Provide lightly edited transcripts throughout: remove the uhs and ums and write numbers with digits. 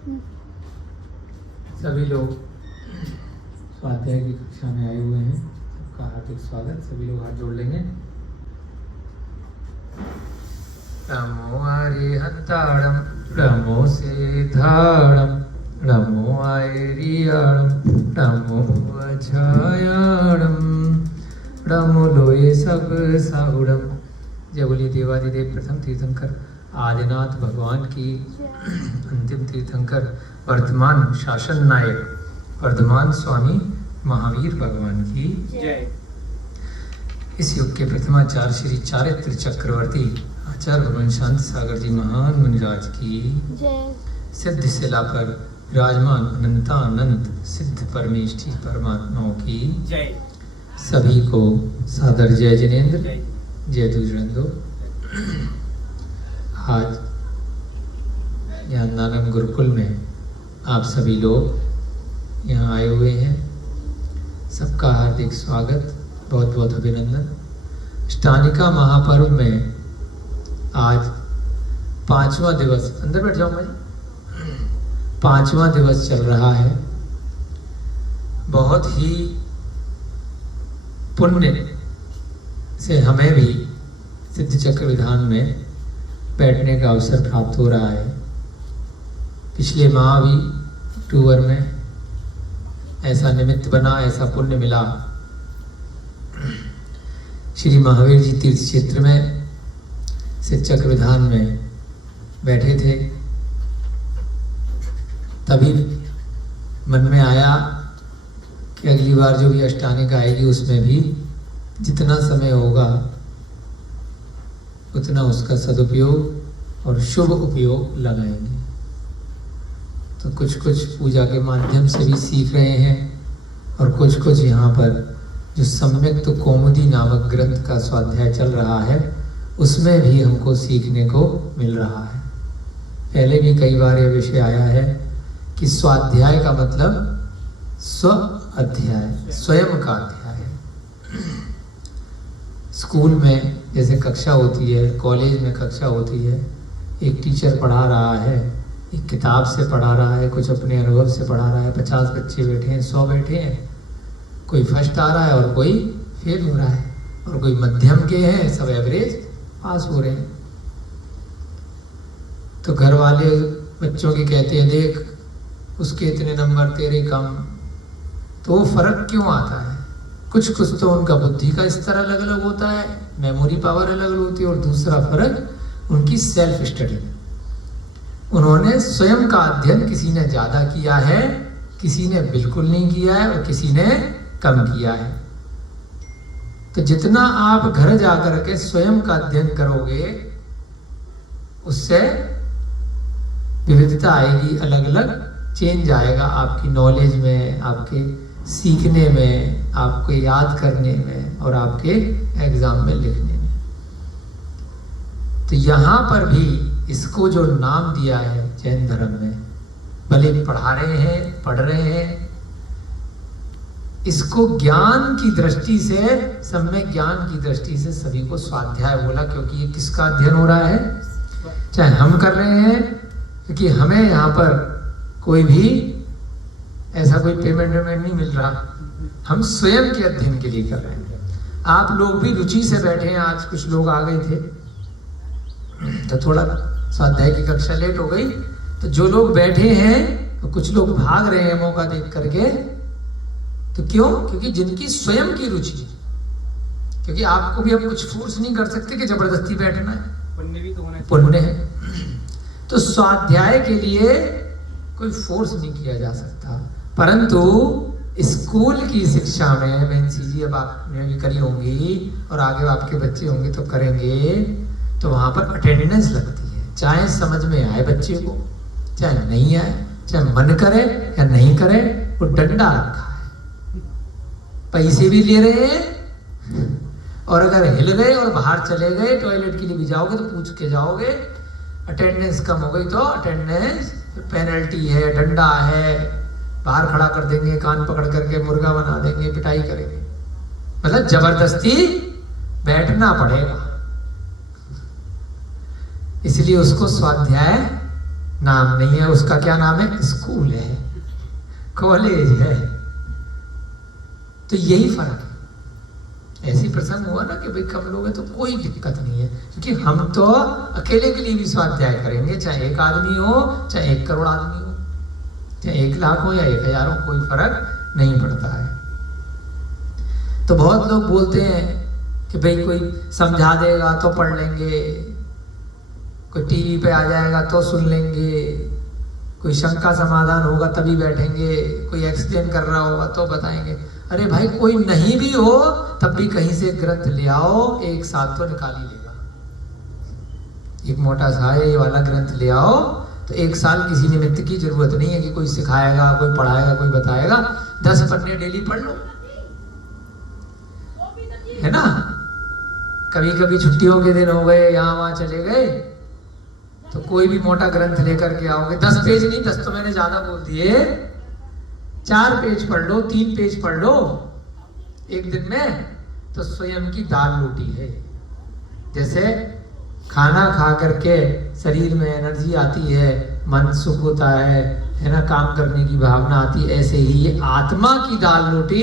सभी लोग स्वाध्याय की कक्षा में आए हुए हैं, सबका हार्दिक स्वागत। सभी लोग हाथ जोड़ लेंगे। नमो अरिहंताणं नमो सिद्धाणं नमो आयरियाणं नमो अछायाणं नमो लोये सब साहुणं। जय बोलिए देवादिदेव प्रथम तीर्थंकर आदिनाथ भगवान की, अंतिम तीर्थंकर वर्तमान शासन नायक वर्धमान स्वामी महावीर भगवान की जय। इस युग के प्रथमाचार्य श्री चारित्र चक्रवर्ती आचार्य भगवान शांत सागर जी महान मुनिराज की जय। सिद्ध शिला पर विराजमान अनंतानंत सिद्ध परमेष्ठी परमात्माओं की जय। सभी को सादर जय जिनेन्द्र, जय दूजरंदो। आज यहाँ नानंद गुरुकुल में आप सभी लोग यहाँ आए हुए हैं, सबका हार्दिक स्वागत, बहुत बहुत अभिनंदन। अष्टानिका महापर्व में आज 5वां दिवस, अंदर बैठ जाओ भाई, 5वां दिवस चल रहा है। बहुत ही पुण्य से हमें भी सिद्ध चक्र विधान में बैठने का अवसर प्राप्त हो रहा है। पिछले माह भी अक्टूबर में ऐसा निमित्त बना, ऐसा पुण्य मिला। श्री महावीर जी तीर्थ क्षेत्र में सिद्ध चक्र विधान में बैठे थे, तभी मन में आया कि अगली बार जो भी अष्टानिका आएगी उसमें भी जितना समय होगा उतना उसका सदुपयोग और शुभ उपयोग लगाएंगे। तो कुछ कुछ पूजा के माध्यम से भी सीख रहे हैं और कुछ कुछ यहाँ पर जो सम्यक तो कौमुदी नामक ग्रंथ का स्वाध्याय चल रहा है उसमें भी हमको सीखने को मिल रहा है। पहले भी कई बार यह विषय आया है कि स्वाध्याय का मतलब स्व अध्याय, स्वयं का अध्याय। स्कूल में जैसे कक्षा होती है, कॉलेज में कक्षा होती है, एक टीचर पढ़ा रहा है, एक किताब से पढ़ा रहा है, कुछ अपने अनुभव से पढ़ा रहा है। 50 बच्चे बैठे हैं, 100 बैठे हैं, कोई फर्स्ट आ रहा है और कोई फेल हो रहा है और कोई मध्यम के हैं, सब एवरेज पास हो रहे हैं। तो घर वाले बच्चों के कहते हैं देख उसके इतने नंबर तेरे कम, तो वो फर्क क्यों आता है? कुछ कुछ तो उनका बुद्धि का स्तर अलग अलग होता है, मेमोरी पावर अलग अलग होती है, और दूसरा फर्क उनकी सेल्फ स्टडी। उन्होंने स्वयं का अध्ययन किसी ने ज्यादा किया है, किसी ने बिल्कुल नहीं किया है और किसी ने कम किया है। तो जितना आप घर जाकर के स्वयं का अध्ययन करोगे उससे विविधता आएगी, अलग अलग चेंज आएगा आपकी नॉलेज में, आपके सीखने में, आपको याद करने में और आपके एग्जाम में लिखने में। तो यहाँ पर भी इसको जो नाम दिया है जैन धर्म में, भले पढ़ा रहे हैं, पढ़ रहे हैं, इसको ज्ञान की दृष्टि से, सम्यक ज्ञान की दृष्टि से सभी को स्वाध्याय बोला, क्योंकि ये किसका अध्ययन हो रहा है? चाहे हम कर रहे हैं, क्योंकि हमें यहाँ पर कोई भी ऐसा कोई पेमेंट नहीं मिल रहा, हम स्वयं के अध्ययन के लिए कर रहे हैं। आप लोग भी रुचि से बैठे हैं। आज कुछ लोग आ गए थे तो थोड़ा स्वाध्याय की कक्षा लेट हो गई, तो जो लोग बैठे हैं तो कुछ लोग भाग रहे हैं मौका देख करके। तो क्यों? क्योंकि जिनकी स्वयं की रुचि, क्योंकि आपको भी हम कुछ फोर्स नहीं कर सकते कि जबरदस्ती बैठना है, पुण्य भी तो होना, पुण्य है। तो स्वाध्याय के लिए कोई फोर्स नहीं किया जा सकता, परंतु स्कूल की शिक्षा में बहनसी जी अब आपने भी करी होंगी और आगे आपके बच्चे होंगे तो करेंगे, तो वहां पर अटेंडेंस लगती है। चाहे समझ में आए बच्चे को, चाहे नहीं आए, चाहे मन करे या नहीं करे, वो डंडा रखा है, पैसे भी ले रहे हैं, और अगर हिल गए और बाहर चले गए, टॉयलेट के लिए भी जाओगे तो पूछ के जाओगे, अटेंडेंस कम हो गई तो अटेंडेंस पेनल्टी है, डंडा है, बाहर खड़ा कर देंगे, कान पकड़ करके मुर्गा बना देंगे, पिटाई करेंगे। मतलब जबरदस्ती बैठना पड़ेगा। इसलिए उसको स्वाध्याय नाम नहीं है, उसका क्या नाम है? स्कूल है, कॉलेज है। तो यही फर्क है। ऐसी प्रसंग हुआ ना कि भाई कम लोग हैं तो कोई दिक्कत नहीं है, क्योंकि हम तो अकेले के लिए भी स्वाध्याय करेंगे, चाहे एक आदमी हो, चाहे 1 करोड़ आदमी हो, चाहे 1 लाख हो या 1000 हो, कोई फर्क नहीं पड़ता है। तो बहुत लोग बोलते हैं कि भाई कोई समझा देगा तो पढ़ लेंगे, कोई टीवी पे आ जाएगा तो सुन लेंगे, कोई शंका समाधान होगा तभी बैठेंगे, कोई एक्सप्लेन कर रहा होगा तो बताएंगे। अरे भाई, कोई नहीं भी हो तब भी कहीं से ग्रंथ ले आओ, एक साथ तो निकाल ही लेगा। एक मोटा सा ये वाला ग्रंथ ले आओ तो 1 साल किसी निमित्त की जरूरत नहीं है कि कोई सिखाएगा, कोई पढ़ाएगा, कोई बताएगा। 10 पन्ने डेली पढ़ लो, है ना। कभी कभी छुट्टियों के दिन हो गए, यहाँ वहां चले गए, तो कोई भी मोटा ग्रंथ लेकर के आओगे, 10 पेज नहीं, 10 तो मैंने ज्यादा बोल दिए, 4 पेज पढ़ लो, 3 पेज पढ़ लो एक दिन में, तो स्वयं की दाल रोटी है। जैसे खाना खा करके शरीर में एनर्जी आती है, मन सुख होता है ना, काम करने की भावना आती है, ऐसे ही ये आत्मा की दाल रोटी,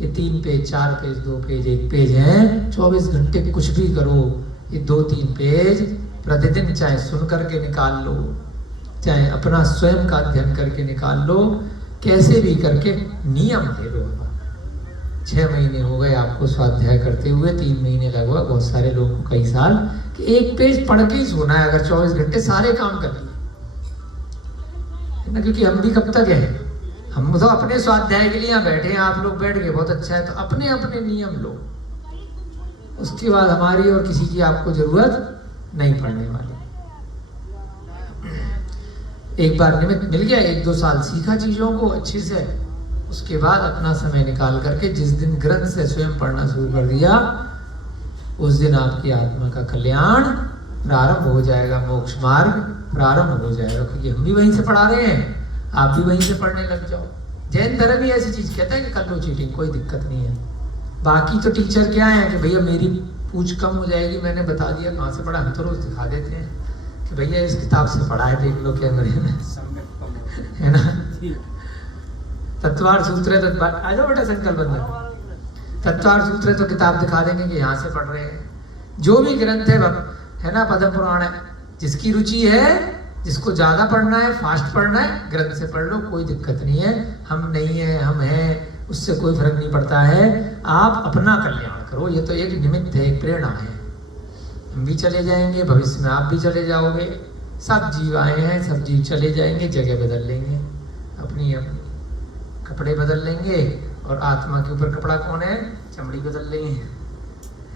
ये 3 पेज, 4 पेज, 2 पेज, 1 पेज है। 24 घंटे कुछ भी करो, ये 2-3 पेज प्रतिदिन चाहे सुन करके निकाल लो, चाहे अपना स्वयं का अध्ययन करके निकाल लो, कैसे भी करके नियम ले लो। 6 महीने हो गए आपको स्वाध्याय करते हुए, 3 महीने लगभग, बहुत सारे लोगों को कई साल, कि 1 पेज पढ़ के ही सोना है। अगर 24 घंटे सारे काम कर लिए ना, क्योंकि हम भी कब तक है, हम तो अपने स्वाध्याय के लिए यहाँ बैठे हैं, आप लोग बैठ गए, बहुत अच्छा है। तो अपने अपने नियम लो, उसके बाद हमारी और किसी की आपको जरूरत नहीं पड़ने वाली। एक बार निमित्त मिल गया, 1-2 साल सीखा चीजों को अच्छे से, उसके बाद अपना समय निकाल करके जिस दिन ग्रंथ से स्वयं पढ़ना शुरू कर दिया, उस दिन आपकी आत्मा का कल्याण प्रारंभ हो जाएगा, मोक्ष मार्ग प्रारंभ हो जाएगा। क्योंकि हम भी वहीं से पढ़ा रहे हैं, आप भी वहीं से पढ़ने लग जाओ। जैन धर्म ही ऐसी चीज कहता है कि कर लो चीटिंग, कोई दिक्कत नहीं है। बाकी तो टीचर क्या है कि भैया मेरी पूछ कम हो जाएगी, मैंने बता दिया कहाँ से पढ़ा, हम तो रोज दिखा देते हैं कि भैया इस किताब से पढ़ा है, देख लो कैमरे में, है ना। तत्वार सूत्र है, आ जाओ बेटा संकल्प बंधन, तत्वार सूत्र तो किताब दिखा देंगे कि यहाँ से पढ़ रहे हैं। जो भी ग्रंथ है ना, पद्म पुराण है, जिसकी रुचि है, जिसको ज्यादा पढ़ना है, फास्ट पढ़ना है, ग्रंथ से पढ़ लो, कोई दिक्कत नहीं है। हम नहीं है, हम हैं, उससे कोई फर्क नहीं पड़ता है। आप अपना कल्याण करो, ये तो एक निमित्त है, एक प्रेरणा है। हम भी चले जाएंगे, भविष्य में आप भी चले जाओगे, सब जीव आए हैं, सब जीव चले जाएंगे, जगह बदल लेंगे, अपनी अपनी कपड़े बदल लेंगे। और आत्मा के ऊपर कपड़ा कौन है? चमड़ी बदल लेंगे,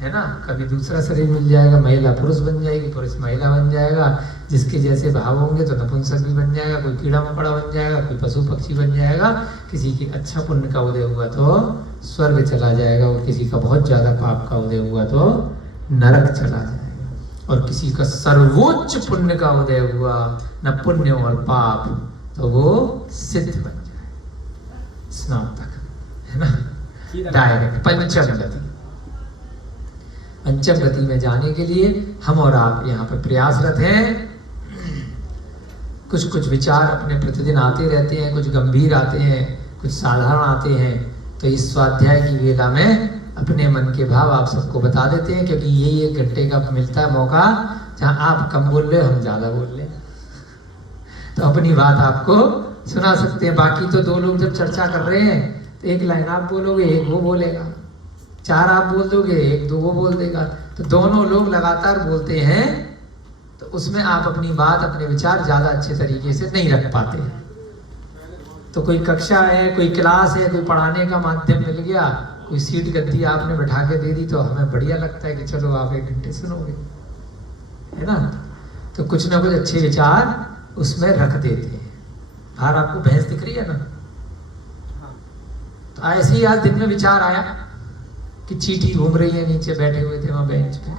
है ना। कभी दूसरा शरीर मिल जाएगा, महिला पुरुष बन जाएगी, पुरुष महिला बन जाएगा, जिसके जैसे भाव होंगे तो नपुंसक भी बन जाएगा, कोई कीड़ा मकोड़ा बन जाएगा, कोई पशु पक्षी बन जाएगा। किसी की अच्छा पुण्य का उदय हुआ तो स्वर्ग चला जाएगा, और किसी का बहुत ज्यादा पाप का उदय हुआ तो नरक चला जाएगा। और किसी का सर्वोच्च पुण्य का उदय हुआ, न पुण्य और पाप, तो वो सिद्ध बन जाएगा, स्नातक, है ना, डायरेक्ट पंचम गति। पंचम गति में जाने के लिए हम और आप यहाँ पर प्रयासरत हैं। कुछ कुछ विचार अपने प्रतिदिन आते रहते हैं, कुछ गंभीर आते हैं, कुछ साधारण आते हैं। तो इस स्वाध्याय की वेला में अपने मन के भाव आप सबको बता देते हैं, क्योंकि यही 1 घंटे का मिलता है मौका, जहाँ आप कम बोल रहे, हम ज्यादा बोल रहे, तो अपनी बात आपको सुना सकते हैं। बाकी तो 2 लोग जब चर्चा कर रहे हैं तो 1 लाइन आप बोलोगे, 1 वो बोलेगा, 4 आप बोल दोगे, 1-2 वो बोल देगा, तो दोनों लोग लगातार बोलते हैं, तो उसमें आप अपनी बात, अपने विचार ज्यादा अच्छे तरीके से नहीं रख पाते। तो कोई कक्षा है, कोई क्लास है, कोई पढ़ाने का माध्यम मिल गया, कोई सीट गद्दी आपने बैठा के दे दी, तो हमें बढ़िया लगता है कि चलो आप 1 घंटे सुनोगे, है ना। तो कुछ ना कुछ अच्छे विचार उसमें रख देते हैं। बाहर आपको भैंस दिख रही है ना, तो ऐसे ही आज दिन में विचार आया कि चींटी घूम रही है, नीचे बैठे हुए थे वहां बेंच पे,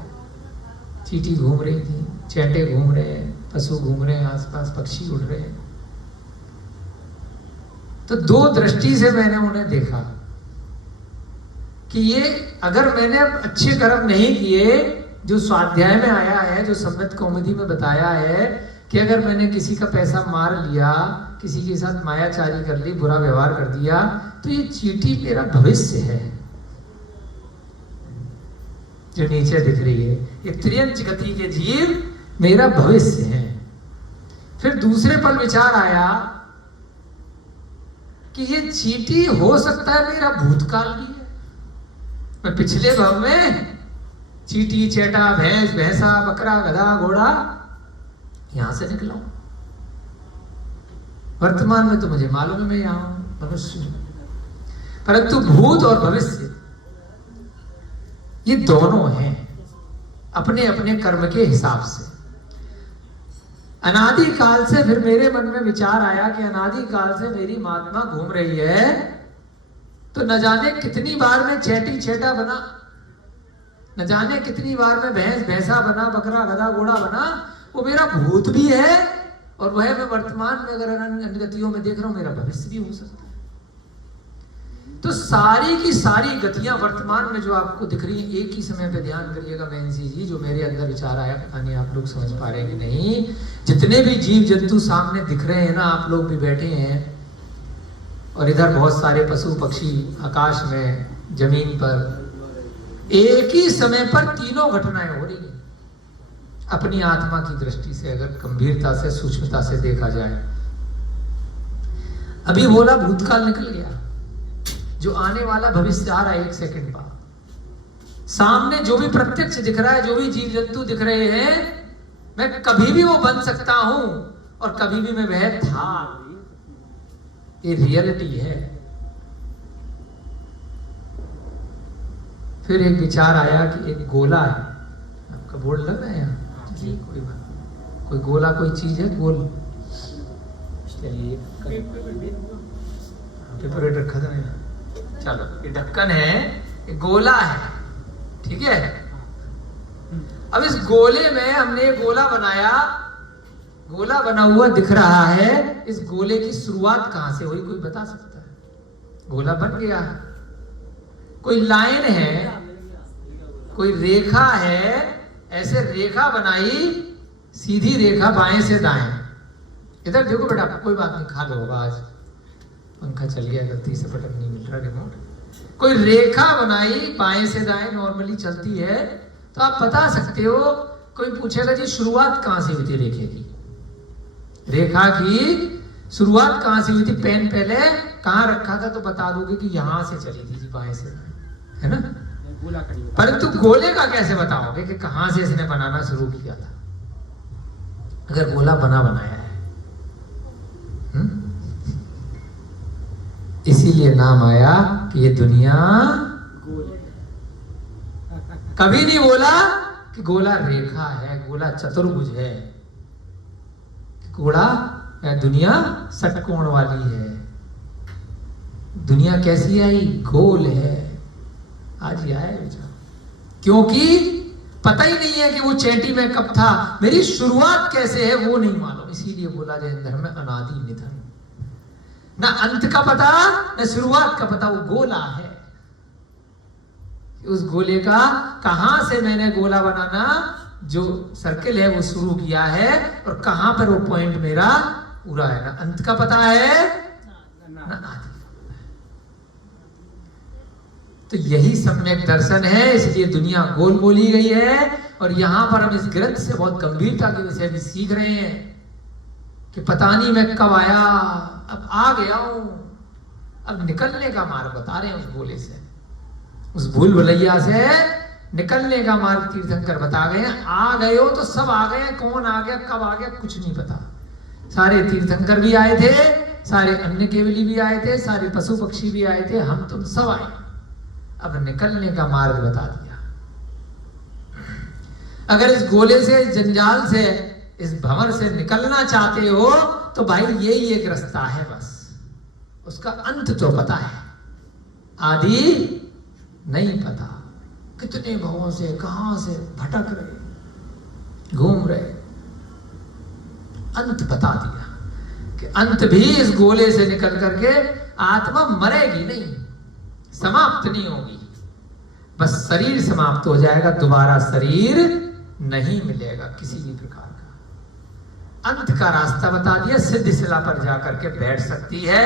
चींटी घूम रही थी, चैंटे घूम रहे हैं, पशु घूम रहे हैं, आसपास पक्षी उड़ रहे हैं। तो 2 दृष्टि से मैंने उन्हें देखा कि ये अगर मैंने अच्छे कर्म नहीं किए, जो स्वाध्याय में आया है, जो सम्यक कौमुदी में बताया है कि अगर मैंने किसी का पैसा मार लिया, किसी के साथ मायाचारी कर ली, बुरा व्यवहार कर दिया, तो ये चींटी मेरा भविष्य है जो नीचे दिख रही है। ये त्रियंच गति के जीव मेरा भविष्य है। फिर दूसरे पल विचार आया कि ये चींटी हो सकता है मेरा भूतकाल भी है। मैं पिछले भाव में चींटी, चेटा, भैंस, भैंसा, बकरा, गधा, घोड़ा यहां से निकला हूं। वर्तमान में तो मुझे मालूम है मैं यहां हूं, मनुष्य हूं, परंतु भूत और भविष्य ये दोनों हैं अपने अपने कर्म के हिसाब से। अनादि काल से फिर मेरे मन में विचार आया कि अनादि काल से मेरी महात्मा घूम रही है, तो न जाने कितनी बार मैं चैटी चेटा बना, न जाने कितनी बार मैं भैंस भैंसा बना, बकरा गधा घोड़ा बना। वो मेरा भूत भी है और वह मैं वर्तमान में अगर अन्य गतियों में देख रहा हूं, मेरा भविष्य भी हो सकता है। तो सारी की सारी गतियां वर्तमान में जो आपको दिख रही हैं, एक ही समय पे ध्यान करिएगा मैंसी जी, जो मेरे अंदर विचार आया, पता नहीं आप लोग समझ पा रहे हैं कि नहीं। जितने भी जीव जंतु सामने दिख रहे हैं ना, आप लोग भी बैठे हैं और इधर बहुत सारे पशु पक्षी आकाश में, जमीन पर, एक ही समय पर तीनों घटनाएं हो रही है। अपनी आत्मा की दृष्टि से अगर गंभीरता से, सूक्ष्मता से देखा जाए, अभी बोला भूतकाल निकल गया, जो आने वाला भविष्य आ रहा है 1 सेकंड बाद। सामने जो भी प्रत्यक्ष दिख रहा है, जो भी जीव जंतु दिख रहे हैं, मैं कभी भी वो बन सकता हूं और कभी भी मैं वह था। ये रियलिटी है। फिर एक विचार आया कि एक गोला है, आपका बोर्ड लग रहा है यहाँ जी, कोई बात, कोई गोला कोई चीज है गोल, चलिए पेपर वेट रखा था ना, चलो ये ढक्कन है, ये गोला है, ठीक है। अब इस गोले में हमने ये गोला बनाया, गोला बना हुआ दिख रहा है। इस गोले की शुरुआत कहां से हुई, कोई बता सकता है? गोला बन गया, कोई लाइन है, कोई रेखा है, ऐसे रेखा बनाई, सीधी रेखा बाएं से दाएं। इधर देखो बेटा, कोई बात नहीं, खा लो होगा आज, पंखा चल गया, गलती से बटन नहीं मिल रहा रिमोट। कोई रेखा बनाई बाएं से दाएं, नॉर्मली चलती है, तो आप बता सकते हो। कोई पूछेगा जी शुरुआत कहां से हुई थी रेखे की, रेखा की शुरुआत कहां से हुई थी, पेन पहले कहां रखा था, तो बता दोगे कि यहां से चली थी जी, बाएं से दाएं, है ना। परंतु गोले का कैसे बताओगे कि कहां से इसने बनाना शुरू किया था, अगर गोला बना बनाया है। इसीलिए नाम आया कि ये दुनिया गोल। कभी नहीं बोला कि गोला रेखा है, गोला चतुर्भुज है, गोला दुनिया षटकोण वाली है। दुनिया कैसी आई, गोल है। आज ही आया विचार, क्योंकि पता ही नहीं है कि वो चैटी में कब था, मेरी शुरुआत कैसे है वो नहीं मालूम। इसीलिए बोला जैन धर्म में अनादि निधन, ना अंत का पता ना शुरुआत का पता, वो गोला है। उस गोले का कहां से मैंने गोला बनाना, जो सर्किल है वो शुरू किया है, और कहां पर वो पॉइंट मेरा पूरा है, ना अंत का पता है ना आदि। तो यही सम्यक दर्शन है, इसलिए दुनिया गोल बोली गई है। और यहां पर हम इस ग्रंथ से बहुत गंभीरता के विषय में सीख रहे हैं कि पता नहीं मैं कब आया, अब आ गया हूं, अब निकलने का मार्ग बता रहे हैं उस गोले से, उस भूल भुलैया से निकलने का मार्ग तीर्थंकर बता गए हैं। आ गए हो तो सब आ गए, कौन आ गया कब आ गया कुछ नहीं पता। सारे तीर्थंकर भी आए थे, सारे अन्य केवली भी आए थे, सारे पशु पक्षी भी आए थे, हम तुम सब आए। अब निकलने का मार्ग बता दिया। अगर इस गोले से, जंजाल से, इस भंवर से निकलना चाहते हो तो भाई यही एक रास्ता है बस। उसका अंत तो पता है, आदि नहीं पता। कितने भवों से कहां से भटक रहे, घूम रहे, अंत बता दिया कि अंत भी इस गोले से निकल करके आत्मा मरेगी नहीं, समाप्त नहीं होगी, बस शरीर समाप्त हो जाएगा, दोबारा शरीर नहीं मिलेगा किसी भी प्रकार का। अंत का रास्ता बता दिया, सिद्ध शिला पर जाकर के बैठ सकती है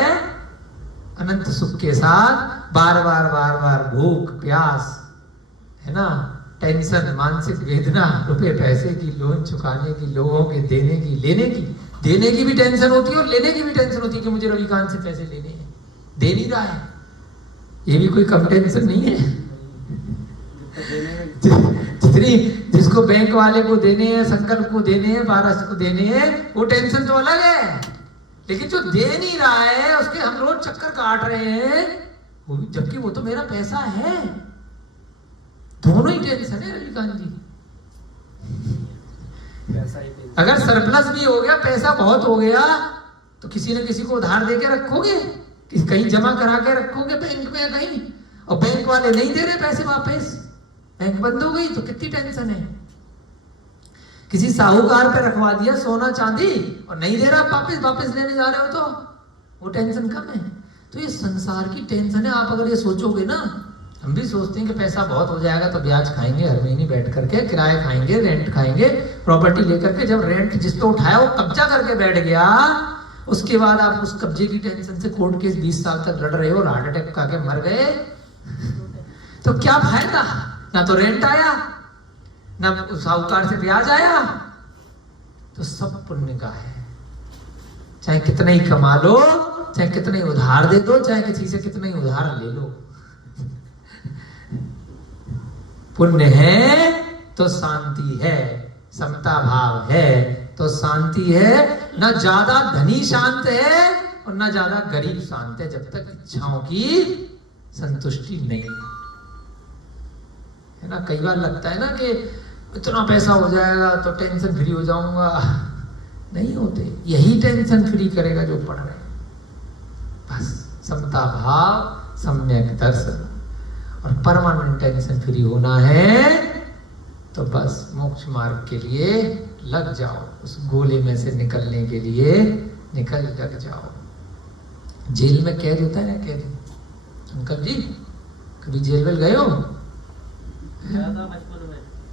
अनंत सुख के साथ। बार बार भूख प्यास, है ना, टेंशन, मानसिक वेदना, रुपए पैसे की, लोन चुकाने की, लोगों के देने की, देने की भी टेंशन होती है और लेने की भी टेंशन होती है कि मुझे रविकांत से पैसे लेने हैं, दे नहीं रहा है, ये भी कोई कम टेंशन नहीं है। जितनी जिसको बैंक वाले को देने हैं, संकल्प को देने हैं, पारस को देने हैं, वो टेंशन तो अलग है, लेकिन जो दे नहीं रहा है उसके हम रोज चक्कर काट रहे हैं, वो जबकि वो तो मेरा पैसा है। दोनों ही टेंशन है रविकांत जी। अगर सरप्लस भी हो गया, पैसा बहुत हो गया, तो किसी न किसी को उधार दे के रखोगे, कहीं जमा करा के रखोगे बैंक में या कहीं, और बैंक वाले नहीं दे रहे पैसे वापस, बैंक बंद हो गई, तो कितनी टेंशन है। किसी साहूकार पे रखवा दिया सोना चांदी और नहीं दे रहा, वापस लेने जा रहे हो, तो वो टेंशन कम है। तो ये संसार की टेंशन है। आप अगर ये सोचोगे ना, हम भी सोचते हैं कि पैसा बहुत हो जाएगा तो ब्याज खाएंगे, हर महीने बैठ करके किराया खाएंगे, रेंट खाएंगे, प्रॉपर्टी लेकर के। जब रेंट जिस पे उठाया वो कब्जा करके बैठ गया, उसके बाद आप उस कब्जे की टेंशन से कोर्ट केस 20 साल तक लड़ रहे हो और हार्ट अटैक खा के मर गए, तो क्या फायदा। ना तो रेंट आया, ना साहूकार से ब्याज आया, तो सब पुण्य का है। चाहे कितना ही कमा लो, चाहे कितना ही उधार दे दो, चाहे किसी से कितना ही उधार ले लो, पुण्य है तो शांति है, समता भाव है तो शांति है। ना ज्यादा धनी शांत है और ना ज्यादा गरीब शांत है, जब तक इच्छाओं की संतुष्टि नहीं है ना। कई बार लगता है ना कि इतना पैसा हो जाएगा तो टेंशन फ्री हो जाऊंगा, नहीं होते। यही टेंशन फ्री करेगा जो पढ़ रहे हैं। बस समता भाव, सम्यक दर्शन, और परमानेंट टेंशन फ्री होना है तो बस मोक्ष मार्ग के लिए लग जाओ, उस गोले में से निकलने के लिए लग जाओ। जेल में कैद होता है ना, कैद। अंकल जी कभी जेल में गए हो?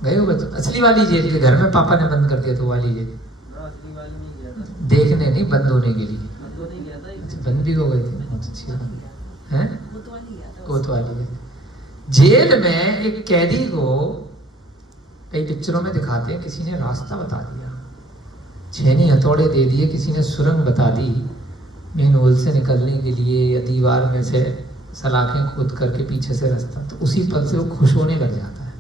गए हो बच्चे? असली वाली जेल के घर में पापा ने बंद कर दिया तो वाली जेल? देखने नहीं, बंद होने के लिए। बंद भी हो गए थे, बहुत अच्छी बात है। कोतवाली जेल में एक कैदी को कई पिक्चरों में दिखाते हैं, किसी ने रास्ता बता दिया, छेनी हथौड़े दे दिए, किसी ने सुरंग बता दी मेन होल से निकलने के लिए, या दीवार में से सलाखें खोद करके पीछे से रास्ता, तो उसी पल से वो खुश होने लग जाता है।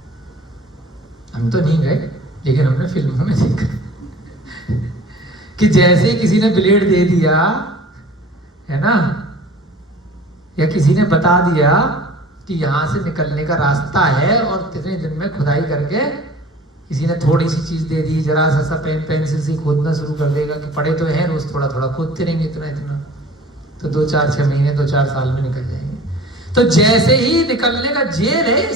हम तो नहीं गए, लेकिन हमने फिल्मों में देखा कि जैसे ही किसी ने ब्लेड दे दिया है ना, या किसी ने बता दिया कि यहाँ से निकलने का रास्ता है, और कितने दिन में खुदाई करके किसी ने थोड़ी सी चीज दे दी, जरा सा पेंसिल से खोदना शुरू कर देगा कि पड़े तो हैं, रोज थोड़ा थोड़ा खोदते रहेंगे, इतना तो 2-4-6 महीने 2-4 साल में निकल जाएंगे। तो जैसे ही निकलने का जेल है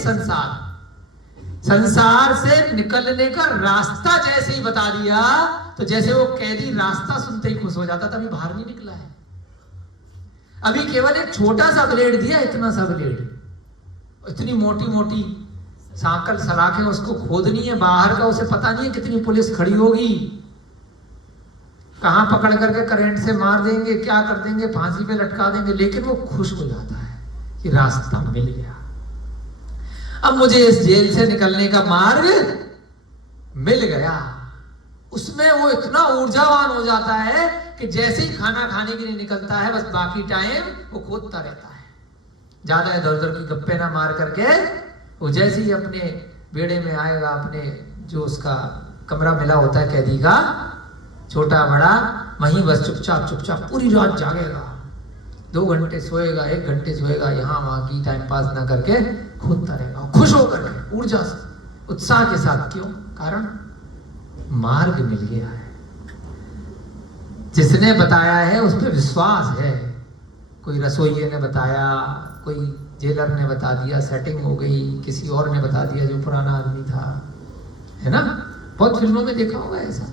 संसार से निकलने का रास्ता जैसे ही बता दिया, तो जैसे वो कैदी रास्ता सुनते ही खुश हो जाता, तभी बाहर नहीं निकला है। अभी केवल एक छोटा सा ब्लेड दिया, इतना सा ब्लेड, इतनी मोटी मोटी सांकल सलाखें उसको खोदनी है बाहर का, उसे पता नहीं है कितनी पुलिस खड़ी होगी, कहां पकड़ करके करंट से मार देंगे, क्या कर देंगे, फांसी पे लटका देंगे, लेकिन वो खुश हो जाता है कि रास्ता मिल गया, अब मुझे इस जेल से निकलने का मार्ग मिल गया। उसमें वो इतना ऊर्जावान हो जाता है कि जैसे ही खाना खाने के लिए निकलता है, बस बाकी टाइम वो खोदता रहता है, ज्यादा इधर उधर की गप्पे ना मार करके। वो जैसे ही अपने बेड़े में आएगा, अपने जो उसका कमरा मिला होता है कैदी का, छोटा बड़ा, वहीं बस चुपचाप पूरी रात जागेगा, 2 घंटे सोएगा, 1 घंटे सोएगा, यहाँ वहां की टाइम पास ना करके खोदता रहेगा, खुश होकर के, ऊर्जा से, उत्साह के साथ। क्यों? कारण मार्ग मिल गया है, जिसने बताया है उस पर विश्वास है। कोई रसोइये ने बताया, कोई जेलर ने बता दिया, सेटिंग हो गई, किसी और ने बता दिया जो पुराना आदमी था, है ना, बहुत फिल्मों में देखा होगा ऐसा।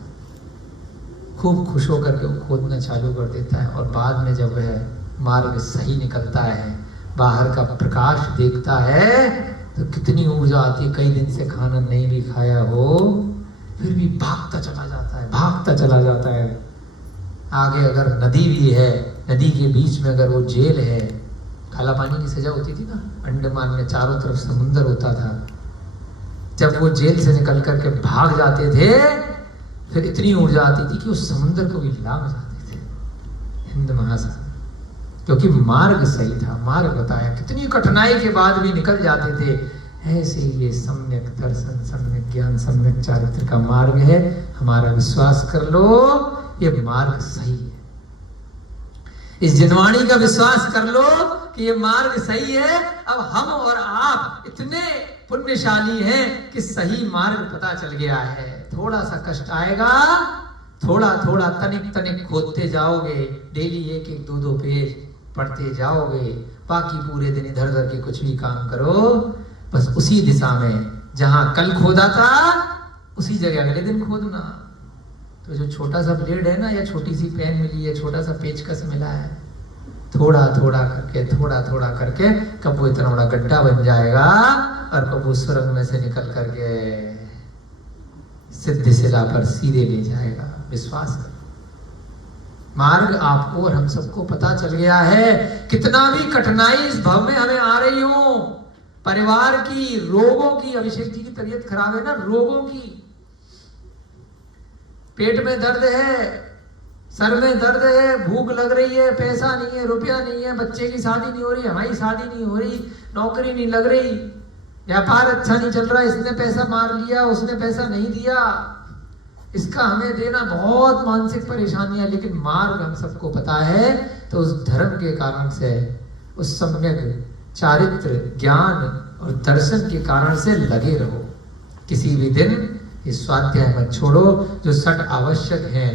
खूब खुश होकर के वो खोदना चालू कर देता है, और बाद में जब वह मार्ग सही निकलता है, बाहर का प्रकाश देखता है, तो कितनी ऊर्जा आती है। कई दिन से खाना नहीं भी खाया हो, फिर भी भागता चला जाता है, भागता चला जाता है। आगे अगर नदी भी है, नदी के बीच में अगर वो जेल है, काला पानी की सजा होती थी ना, अंडमान में चारों तरफ समुंदर होता था। जब वो जेल से निकल करके भाग जाते थे, फिर इतनी ऊर्जा आती थी कि उस समुंदर को भी लांग जाते थे, हिंद महासागर, क्योंकि मार्ग सही था, मार्ग बताया। कितनी कठिनाई के बाद भी निकल जाते थे। ऐसे ये सम्यक दर्शन, सम्यक ज्ञान, सम्यक चारित्र का मार्ग है। हमारा विश्वास कर लो, ये मार्ग सही है। इस जिनवाणी का विश्वास कर लो कि ये मार्ग सही है। अब हम और आप इतने पुण्यशाली हैं कि सही मार्ग पता चल गया है। थोड़ा सा कष्ट आएगा, थोड़ा थोड़ा तनिक तनिक खोदते जाओगे, डेली एक एक दो दो पेज पढ़ते जाओगे, बाकी पूरे दिन इधर उधर के कुछ भी काम करो, बस उसी दिशा में जहां कल खोदा था उसी जगह अगले दिन खोदना। तो जो छोटा सा ब्लेड है ना, या छोटी सी पेन मिली है, छोटा सा पेचकस मिला है, थोड़ा थोड़ा करके, थोड़ा थोड़ा करके कब वो इतना बड़ा गड्ढा बन जाएगा और कब वो सुरंग में से निकल करके सिद्ध शिला पर सीधे ले जाएगा। विश्वास करो, मार्ग आपको और हम सबको पता चल गया है। कितना भी कठिनाई इस भव में हमें आ रही हो, परिवार की, रोगों की, अभिषेक जी की तबीयत खराब है ना, रोगों की, पेट में दर्द है, सर में दर्द है, भूख लग रही है, पैसा नहीं है, रुपया नहीं है, बच्चे की शादी नहीं हो रही, हमारी शादी नहीं हो रही, नौकरी नहीं लग रही, व्यापार अच्छा नहीं चल रहा, इसने पैसा मार लिया, उसने पैसा नहीं दिया, इसका हमें देना, बहुत मानसिक परेशानियां। लेकिन मार्ग हम सबको पता है, तो उस धर्म के कारण से, उस सम्यक चारित्र, ज्ञान और दर्शन के कारण से लगे रहो। किसी भी दिन इस स्वाध्याय मत छोड़ो, जो सट आवश्यक हैं,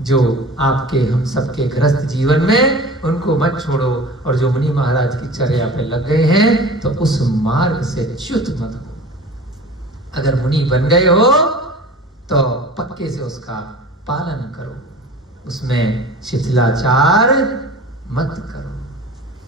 जो आपके हम सबके गृहस्थ जीवन में, उनको मत छोड़ो। और जो मुनि महाराज की चर्या पे लग गए हैं, तो उस मार्ग से च्युत मत हो। अगर मुनि बन गए हो तो पक्के से उसका पालन करो, उसमें शिथिलाचार मत करो,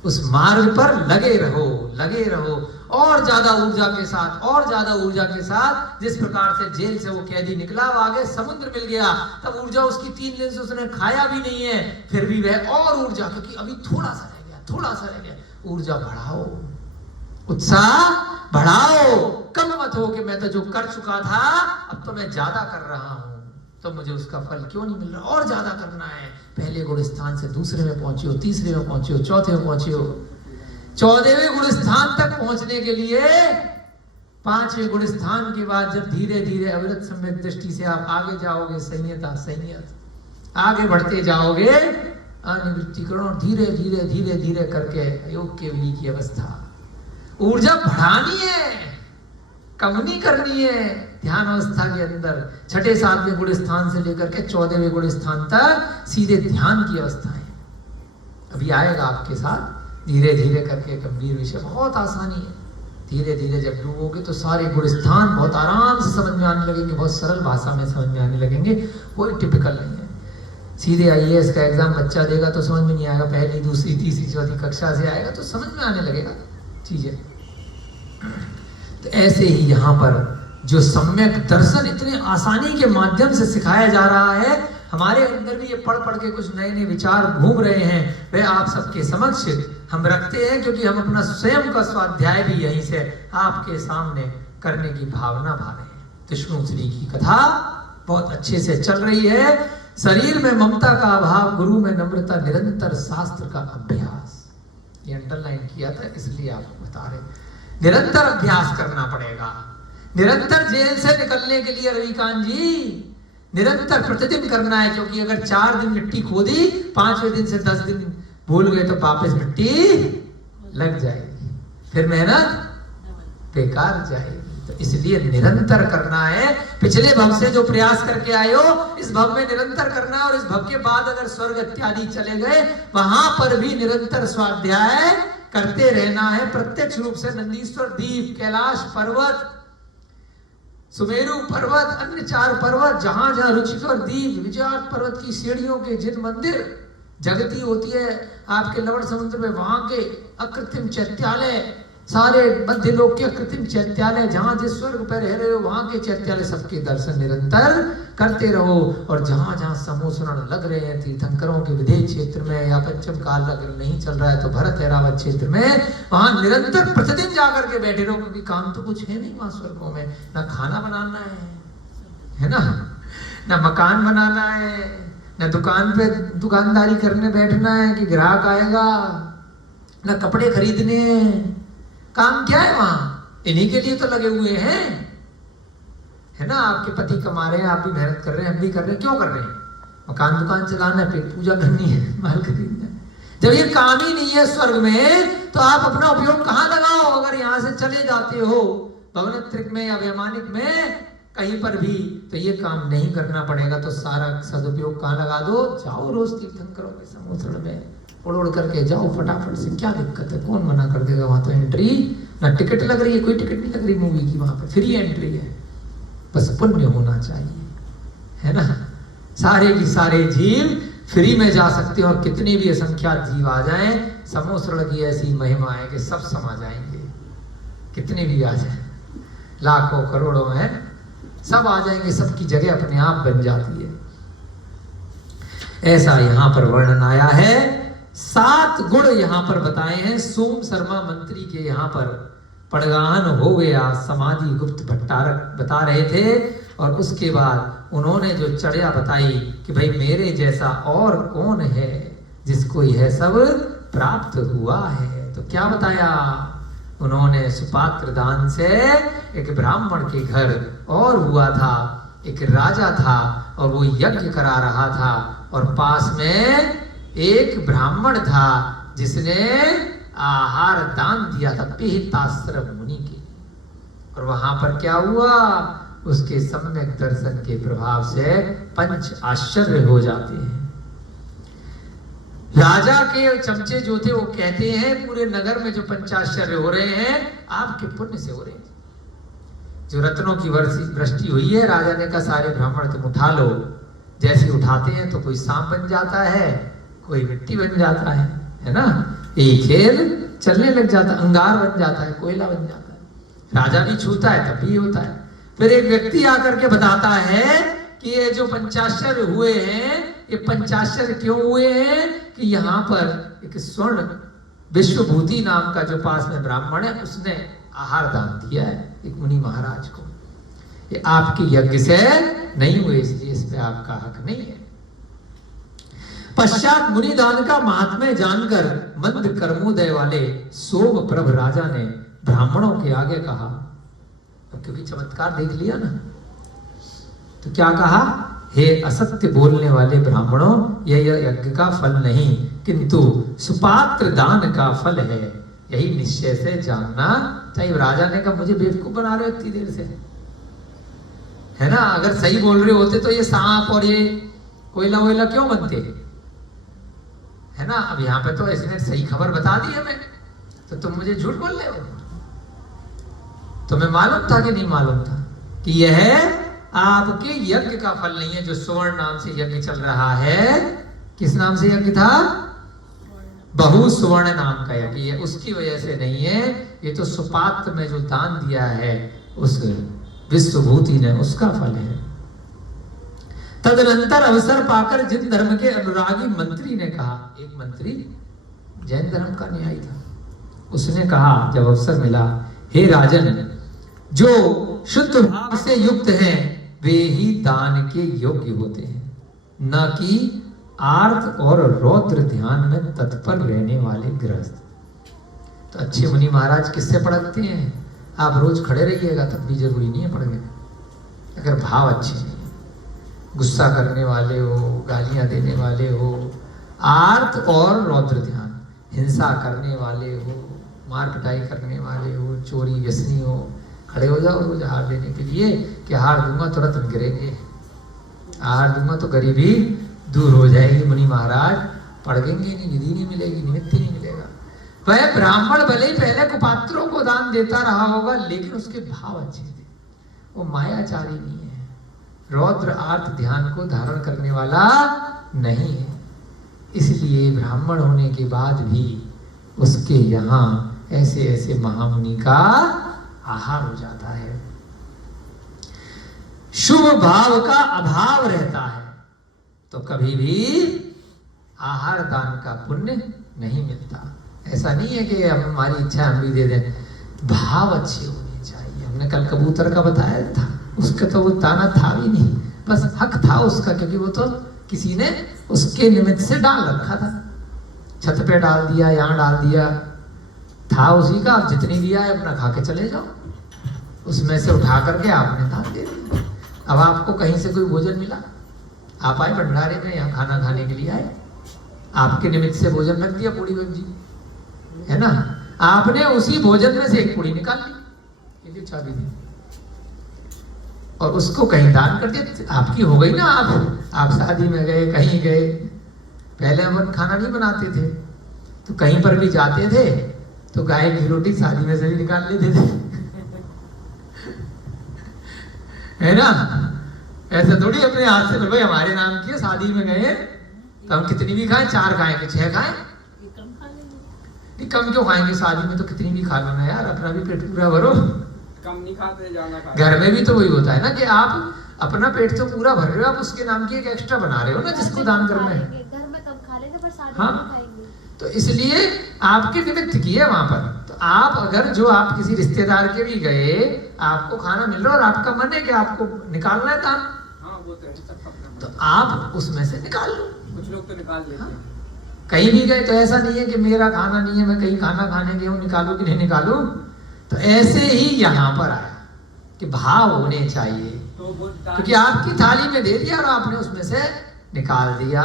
उस मार्ग पर लगे रहो, लगे रहो। और ज्यादा ऊर्जा के साथ, और ज्यादा ऊर्जा के साथ। जिस प्रकार से जेल से वो कैदी निकला, वो आगे समुद्र मिल गया, तब ऊर्जा उसकी 3 दिन से उसने खाया भी नहीं है, फिर भी वह और ऊर्जा, क्योंकि अभी थोड़ा सा रह गया, थोड़ा सा रह गया। ऊर्जा बढ़ाओ, उत्साह बढ़ाओ, कम मत हो कि मैं तो जो कर चुका था अब तो मैं ज्यादा कर रहा हूं, तो मुझे उसका फल क्यों नहीं मिल रहा, और ज्यादा करना है। पहले गुण स्थान से दूसरे में पहुंचे हो, तीसरे में पहुंचे हो, चौथे में पहुंचे हो, 14वें गुण स्थान तक पहुंचने के लिए 5वें गुण स्थान के बाद जब धीरे धीरे अविरत सम्यक दृष्टि से आप आगे जाओगे, संयता संयत आगे बढ़ते जाओगे, अनिवृत्तिकरण, धीरे धीरे धीरे धीरे करके योग केवली की अवस्था। ऊर्जा बढ़ानी है, कम नहीं करनी है। ध्यान अवस्था के अंदर 6ठे 7वें गुण स्थान से लेकर के 14वें गुण स्थान तक सीधे ध्यान की अवस्था है। अभी आएगा आपके साथ, धीरे धीरे करके गंभीर विषय, बहुत आसानी है। धीरे धीरे जब डूबोगे तो सारे गुण स्थान बहुत आराम से समझ में आने लगेंगे, बहुत सरल भाषा में समझ में आने लगेंगे, कोई टिपिकल नहीं है। सीधे IAS का एग्जाम बच्चा देगा तो समझ में नहीं आएगा, पहली दूसरी तीसरी चौथी कक्षा से आएगा तो समझ में आने लगेगा चीजें। तो ऐसे ही यहाँ पर जो सम्यक दर्शन इतने आसानी के माध्यम से सिखाया जा रहा है, हमारे अंदर भी ये पढ़ पढ़ के कुछ नए नए विचार घूम रहे हैं, वह आप सबके समक्ष हम रखते हैं, क्योंकि हम अपना स्वयं का स्वाध्याय भी यहीं से आपके सामने करने की भावना भा रहे हैं। विष्णु श्री की कथा बहुत अच्छे से चल रही है। शरीर में ममता का अभाव, गुरु में नम्रता, निरंतर शास्त्र का अभ्यास, ये अंडरलाइन किया था इसलिए आपको बता रहे। निरंतर अभ्यास करना पड़ेगा, निरंतर जेल से निकलने के लिए रविकांत जी निरंतर प्रतिदिन करना है। क्योंकि अगर 4 दिन मिट्टी खोदी, 5वें दिन से 10 दिन भूल गए तो वापस मिट्टी लग जाएगी, फिर मेहनत बेकार जाएगी। तो इसलिए निरंतर करना है। पिछले भव से जो प्रयास करके आए हो, इस भव में निरंतर करना है। और इस भव के बाद अगर स्वर्ग इत्यादि चले गए, वहां पर भी निरंतर स्वाध्याय करते रहना है। प्रत्यक्ष रूप से नंदीश्वर द्वीप, कैलाश पर्वत, सुमेरु पर्वत, अन्य 4 पर्वत, जहां जहां रुचिकर द्वीप, विजयाट पर्वत की सीढ़ियों के जिन मंदिर जगती होती है आपके लवण समुद्र में, वहां के अकृत्रिम चैत्यालय, सारे मध्य लोक के कृत्रिम चैत्यालय, जहां जिस स्वर्ग पर रह रहे हो वहां के चैत्यालय सबके दर्शन निरंतर करते रहो। और जहां जहां समोसरण लग रहे हैं तीर्थंकरों के विदेह क्षेत्र में, या पंचम काल अगर नहीं चल रहा है तो भरत ऐरावत क्षेत्र में, वहां निरंतर प्रतिदिन जाकर के बैठे रहो, क्योंकि काम तो कुछ है नहीं वहां स्वर्गों में। ना खाना बनाना है ना, ना मकान बनाना है, ना दुकान पे दुकानदारी करने बैठना है कि ग्राहक आएगा, ना कपड़े खरीदने हैं। काम क्या है वहां? इन्हीं के लिए तो लगे हुए हैं, है ना। आपके पति कमा रहे हैं, आप भी मेहनत कर रहे हैं, हम भी कर रहे हैं। क्यों कर रहे हैं? मकान दुकान चलाना है, पेट पूजा करनी है, माल खरीदना है। जब ये काम ही नहीं है स्वर्ग में, तो आप अपना उपयोग कहां लगाओ? अगर यहां से चले जाते हो भवनत्रिक में या वैमानिक में कहीं पर भी, तो ये काम नहीं करना पड़ेगा। तो सारा सदुपयोग कहां लगा दो? जाओ रोज तीर्थंकरों के समुद्र में उड़ करके जाओ फटाफट से। क्या दिक्कत है? कौन मना कर देगा? वहां तो एंट्री ना टिकट लग रही है, कोई टिकट नहीं लग रही मूवी की, वहां पर फ्री एंट्री है। बस पुण्य होना चाहिए, है ना। सारे की सारे जीव फ्री में जा सकते हैं, और कितने भी असंख्यात जीव आ जाएं, समोसरण की ऐसी महिमा है कि सब समा जाएंगे। कितने भी आ जाए, लाखों करोड़ों हैं, सब आ जाएंगे, सबकी जगह अपने आप बन जाती है। ऐसा यहां पर वर्णन आया है। 7 गुण यहां पर बताए हैं। सोम शर्मा मंत्री के यहां पर पड़गान हो गया, समाधि गुप्त भट्टारक बता रहे थे। और उसके बाद उन्होंने जो चर्या बताई कि भाई मेरे जैसा और कौन है जिसको यह सब प्राप्त हुआ है। तो क्या बताया उन्होंने? सुपात्र दान से एक ब्राह्मण के घर और हुआ था, एक राजा था और वो यज्ञ करा रहा था, और पास में एक ब्राह्मण था जिसने आहार दान दिया था पिहिताश्रम मुनि के। और वहां पर क्या हुआ? उसके सम्यक दर्शन के प्रभाव से 5 आश्चर्य हो जाते हैं। राजा के चमचे जो थे वो कहते हैं पूरे नगर में जो 5 आश्चर्य हो रहे हैं आपके पुण्य से हो रहे हैं। जो रत्नों की वृष्टि हुई है, राजा ने कहा सारे ब्राह्मण तुम उठा लो। जैसे उठाते हैं तो कोई सांप बन जाता है, कोई मिट्टी बन जाता है ना। ये खेल चलने लग जाता, अंगार बन जाता है, कोयला बन जाता है। राजा भी छूता है तब भी होता है। फिर एक व्यक्ति आकर के बताता है कि ये जो 5 आश्चर्य हुए हैं, ये 5 आश्चर्य क्यों हुए हैं? कि यहाँ पर एक स्वर्ण विश्वभूति नाम का जो पास में ब्राह्मण है, उसने आहार दान दिया है एक मुनि महाराज को। ये आपके यज्ञ से नहीं हुए, इसलिए इस पे आपका हक नहीं है। पश्चात मुनि दान का महात्म्य जानकर मंद कर्मोदय वाले सोम प्रभ राजा ने ब्राह्मणों के आगे कहा, क्योंकि चमत्कार देख लिया ना, तो क्या कहा? हे असत्य बोलने वाले ब्राह्मणों, यह यज्ञ का फल नहीं किंतु सुपात्र दान का फल है, यही निश्चय से जानना चाहिए। राजा ने कहा मुझे बेवकूफ बना रहे हो इतनी देर से, है ना। अगर सही बोल रहे होते तो ये सांप और ये कोयला वोयला क्यों बनते, है ना। अब यहाँ पे तो इसने सही खबर बता दी हमें, तो तुम मुझे झूठ बोल रहे हो। तुम्हें मालूम था कि नहीं मालूम था कि यह आपके यज्ञ का फल नहीं है, जो स्वर्ण नाम से यज्ञ चल रहा है। किस नाम से यज्ञ था? बहु स्वर्ण नाम का यज्ञ है, उसकी वजह से नहीं है। ये तो सुपात्र में जो दान दिया है उस विश्वभूति ने, उसका फल है। तदनंतर अवसर पाकर जिन धर्म के अनुरागी मंत्री ने कहा, एक मंत्री जैन धर्म का न्यायी था, उसने कहा जब अवसर मिला, हे राजन, जो शुद्ध भाव से युक्त हैं वे ही दान के योग्य होते हैं, न कि आर्त और रौद्र ध्यान में तत्पर रहने वाले गृहस्थ। तो अच्छे मुनि महाराज किससे पढ़ते हैं? आप रोज खड़े रहिएगा तब भी जरूरी नहीं है पढ़ने, अगर भाव अच्छे नहीं, गुस्सा करने वाले हो, गालियां देने वाले हो, आर्त और रौद्र ध्यान, हिंसा करने वाले हो, मार पिटाई करने वाले हो, चोरी व्यसनी हो, खड़े हो जाओ रोज हार देने के लिए कि हार दूंगा तो रत्न गिरेंगे, हार दूंगा तो गरीबी दूर हो जाएगी। मुनि महाराज पढ़ेंगे नहीं, निधि नहीं मिलेगी, निमित्त नहीं मिलेगा। वह ब्राह्मण भले ही पहले कुपात्रों को दान देता रहा होगा, लेकिन उसके भाव अच्छे थे, वो मायाचारी नहीं है, रौद्र आर्त ध्यान को धारण करने वाला नहीं है। इसलिए ब्राह्मण होने के बाद भी उसके यहाँ ऐसे ऐसे महामुनि का आहार हो जाता है। शुभ भाव का अभाव रहता है तो कभी भी आहार दान का पुण्य नहीं मिलता। ऐसा नहीं है कि हमारी इच्छा हम भी दे दें, भाव अच्छे होने चाहिए। हमने कल कबूतर का बताया था, उसका तो वो दाना था भी नहीं, बस हक था उसका, क्योंकि वो तो किसी ने उसके निमित्त से डाल रखा था, छत पे डाल दिया, यहाँ डाल दिया, था उसी का। आप जितनी दिया है अपना खा के चले जाओ, उसमें से उठा करके आपने दान दे दिया। अब आपको कहीं से कोई भोजन मिला, आप आए भंडारे में, यहाँ खाना खाने के लिए आए, आपके निमित्त से भोजन रख दिया, पूरी सब्जी है ना, आपने उसी भोजन में से एक पूरी निकाल ली, चाबी दी और उसको कहीं दान कर दिया, आपकी हो गई ना। आप शादी में गए, कहीं गए, पहले हम खाना नहीं बनाते थे तो कहीं पर भी जाते थे तो गाय की रोटी शादी में से भी निकाल लेते थे है ना। ऐसे थोड़ी अपने हाथ से भाई हमारे नाम की शादी में गए तो हम कितनी भी खाएं, 4 खाएं कि 6 खाएं, नहीं कम क्यों खाएंगे, शादी में तो कितनी भी खा लो ना यार, अपना भी पेट पूरा भरो। कम नहीं खाते, ज्यादा खाते। घर में भी तो वही होता है ना कि आप अपना पेट तो पूरा भर रहे हो, आप उसके नाम की एक एक्स्ट्रा बना रहे हो ना, जिसको दान करना है। घर में कम खा लेंगे पर शादी हाँ, में खाएंगे। तो इसलिए आपके निमित्त की है वहां पर। तो आप अगर जो आप किसी रिश्तेदार के भी गए, आपको खाना मिल रहा है और आपका मन है कि आपको निकालना है दान, हाँ, वो तो है, सबका अपना। तो आप उसमें से निकाल लो। कुछ लोग तो निकाल लेते हैं। कहीं भी गए तो ऐसा नहीं है कि मेरा खाना नहीं है, मैं कहीं खाना खाने गया हूँ, निकालू कि नहीं निकालू। तो ऐसे ही यहाँ पर आया कि भाव होने चाहिए, तो वो क्योंकि आपकी थाली में दे दिया और आपने उसमें से निकाल दिया,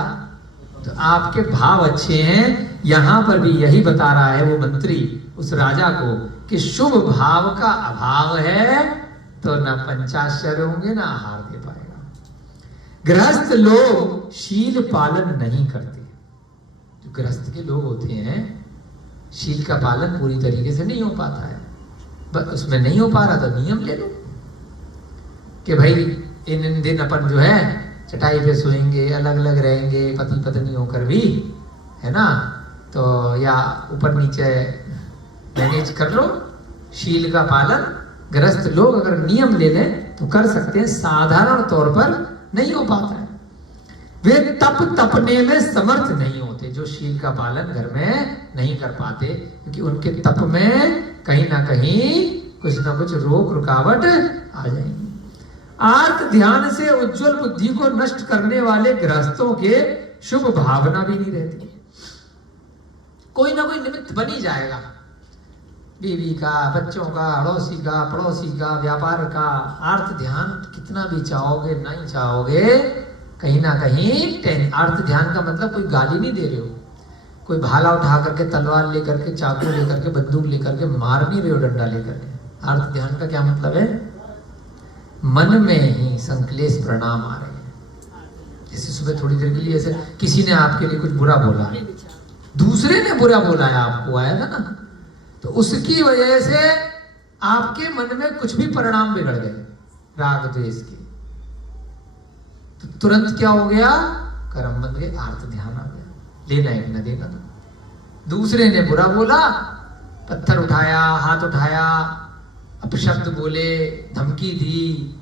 तो आपके भाव अच्छे हैं। यहाँ पर भी यही बता रहा है वो मंत्री उस राजा को कि शुभ भाव का अभाव है तो न पंचाश्चर्य होंगे ना आहार दे पाएगा। गृहस्थ लोग शील पालन नहीं करते। जो गृहस्थ के लोग होते हैं, शील का पालन पूरी तरीके से नहीं हो पाता है, बस उसमें नहीं हो पा रहा तो नियम ले लो कि भाई इन दिन अपन जो है चटाई पे सोएंगे, अलग अलग रहेंगे, पति पत्नी होकर भी, है ना, तो या ऊपर नीचे मैनेज कर लो। शील का पालन गृहस्थ लोग अगर नियम ले लें तो कर सकते हैं, साधारण तौर पर नहीं हो पाता है। वे तपने में समर्थ नहीं होते, जो शील का पालन घर में नहीं कर पाते, क्योंकि उनके तप में कहीं ना कहीं कुछ ना कुछ रोक रुकावट आ जाएगी। आर्त ध्यान से उज्जवल बुद्धि को नष्ट करने वाले गृहस्थों के शुभ भावना भी नहीं रहती। कोई ना कोई निमित्त बन ही जाएगा, बीवी का, बच्चों का, अड़ोसी का, पड़ोसी का, व्यापार का। आर्त ध्यान कितना भी चाहोगे नहीं चाहोगे, कहीं ना कहीं आर्त ध्यान का मतलब कोई गाली नहीं दे रहे हो, कोई भाला उठा करके, तलवार लेकर के, चाकू लेकर के, बंदूक लेकर के मार नहीं रहे हो, डंडा लेकर के। आर्त ध्यान का क्या मतलब है? मन में ही संकलेश परिणाम आ रहे हैं। जैसे सुबह थोड़ी देर के लिए ऐसे किसी ने आपके लिए कुछ बुरा बोला, दूसरे ने बुरा बोला है आपको, आया था ना, तो उसकी वजह से आपके मन में कुछ भी परिणाम बिगड़ गए राग द्वेष के, तो तुरंत क्या हो गया? कर्म बन गए, आर्त ध्यान आ गया, लेना है न देना। तो दूसरे ने बुरा बोला, पत्थर उठाया, हाथ उठाया, अपशब्द बोले, धमकी दी,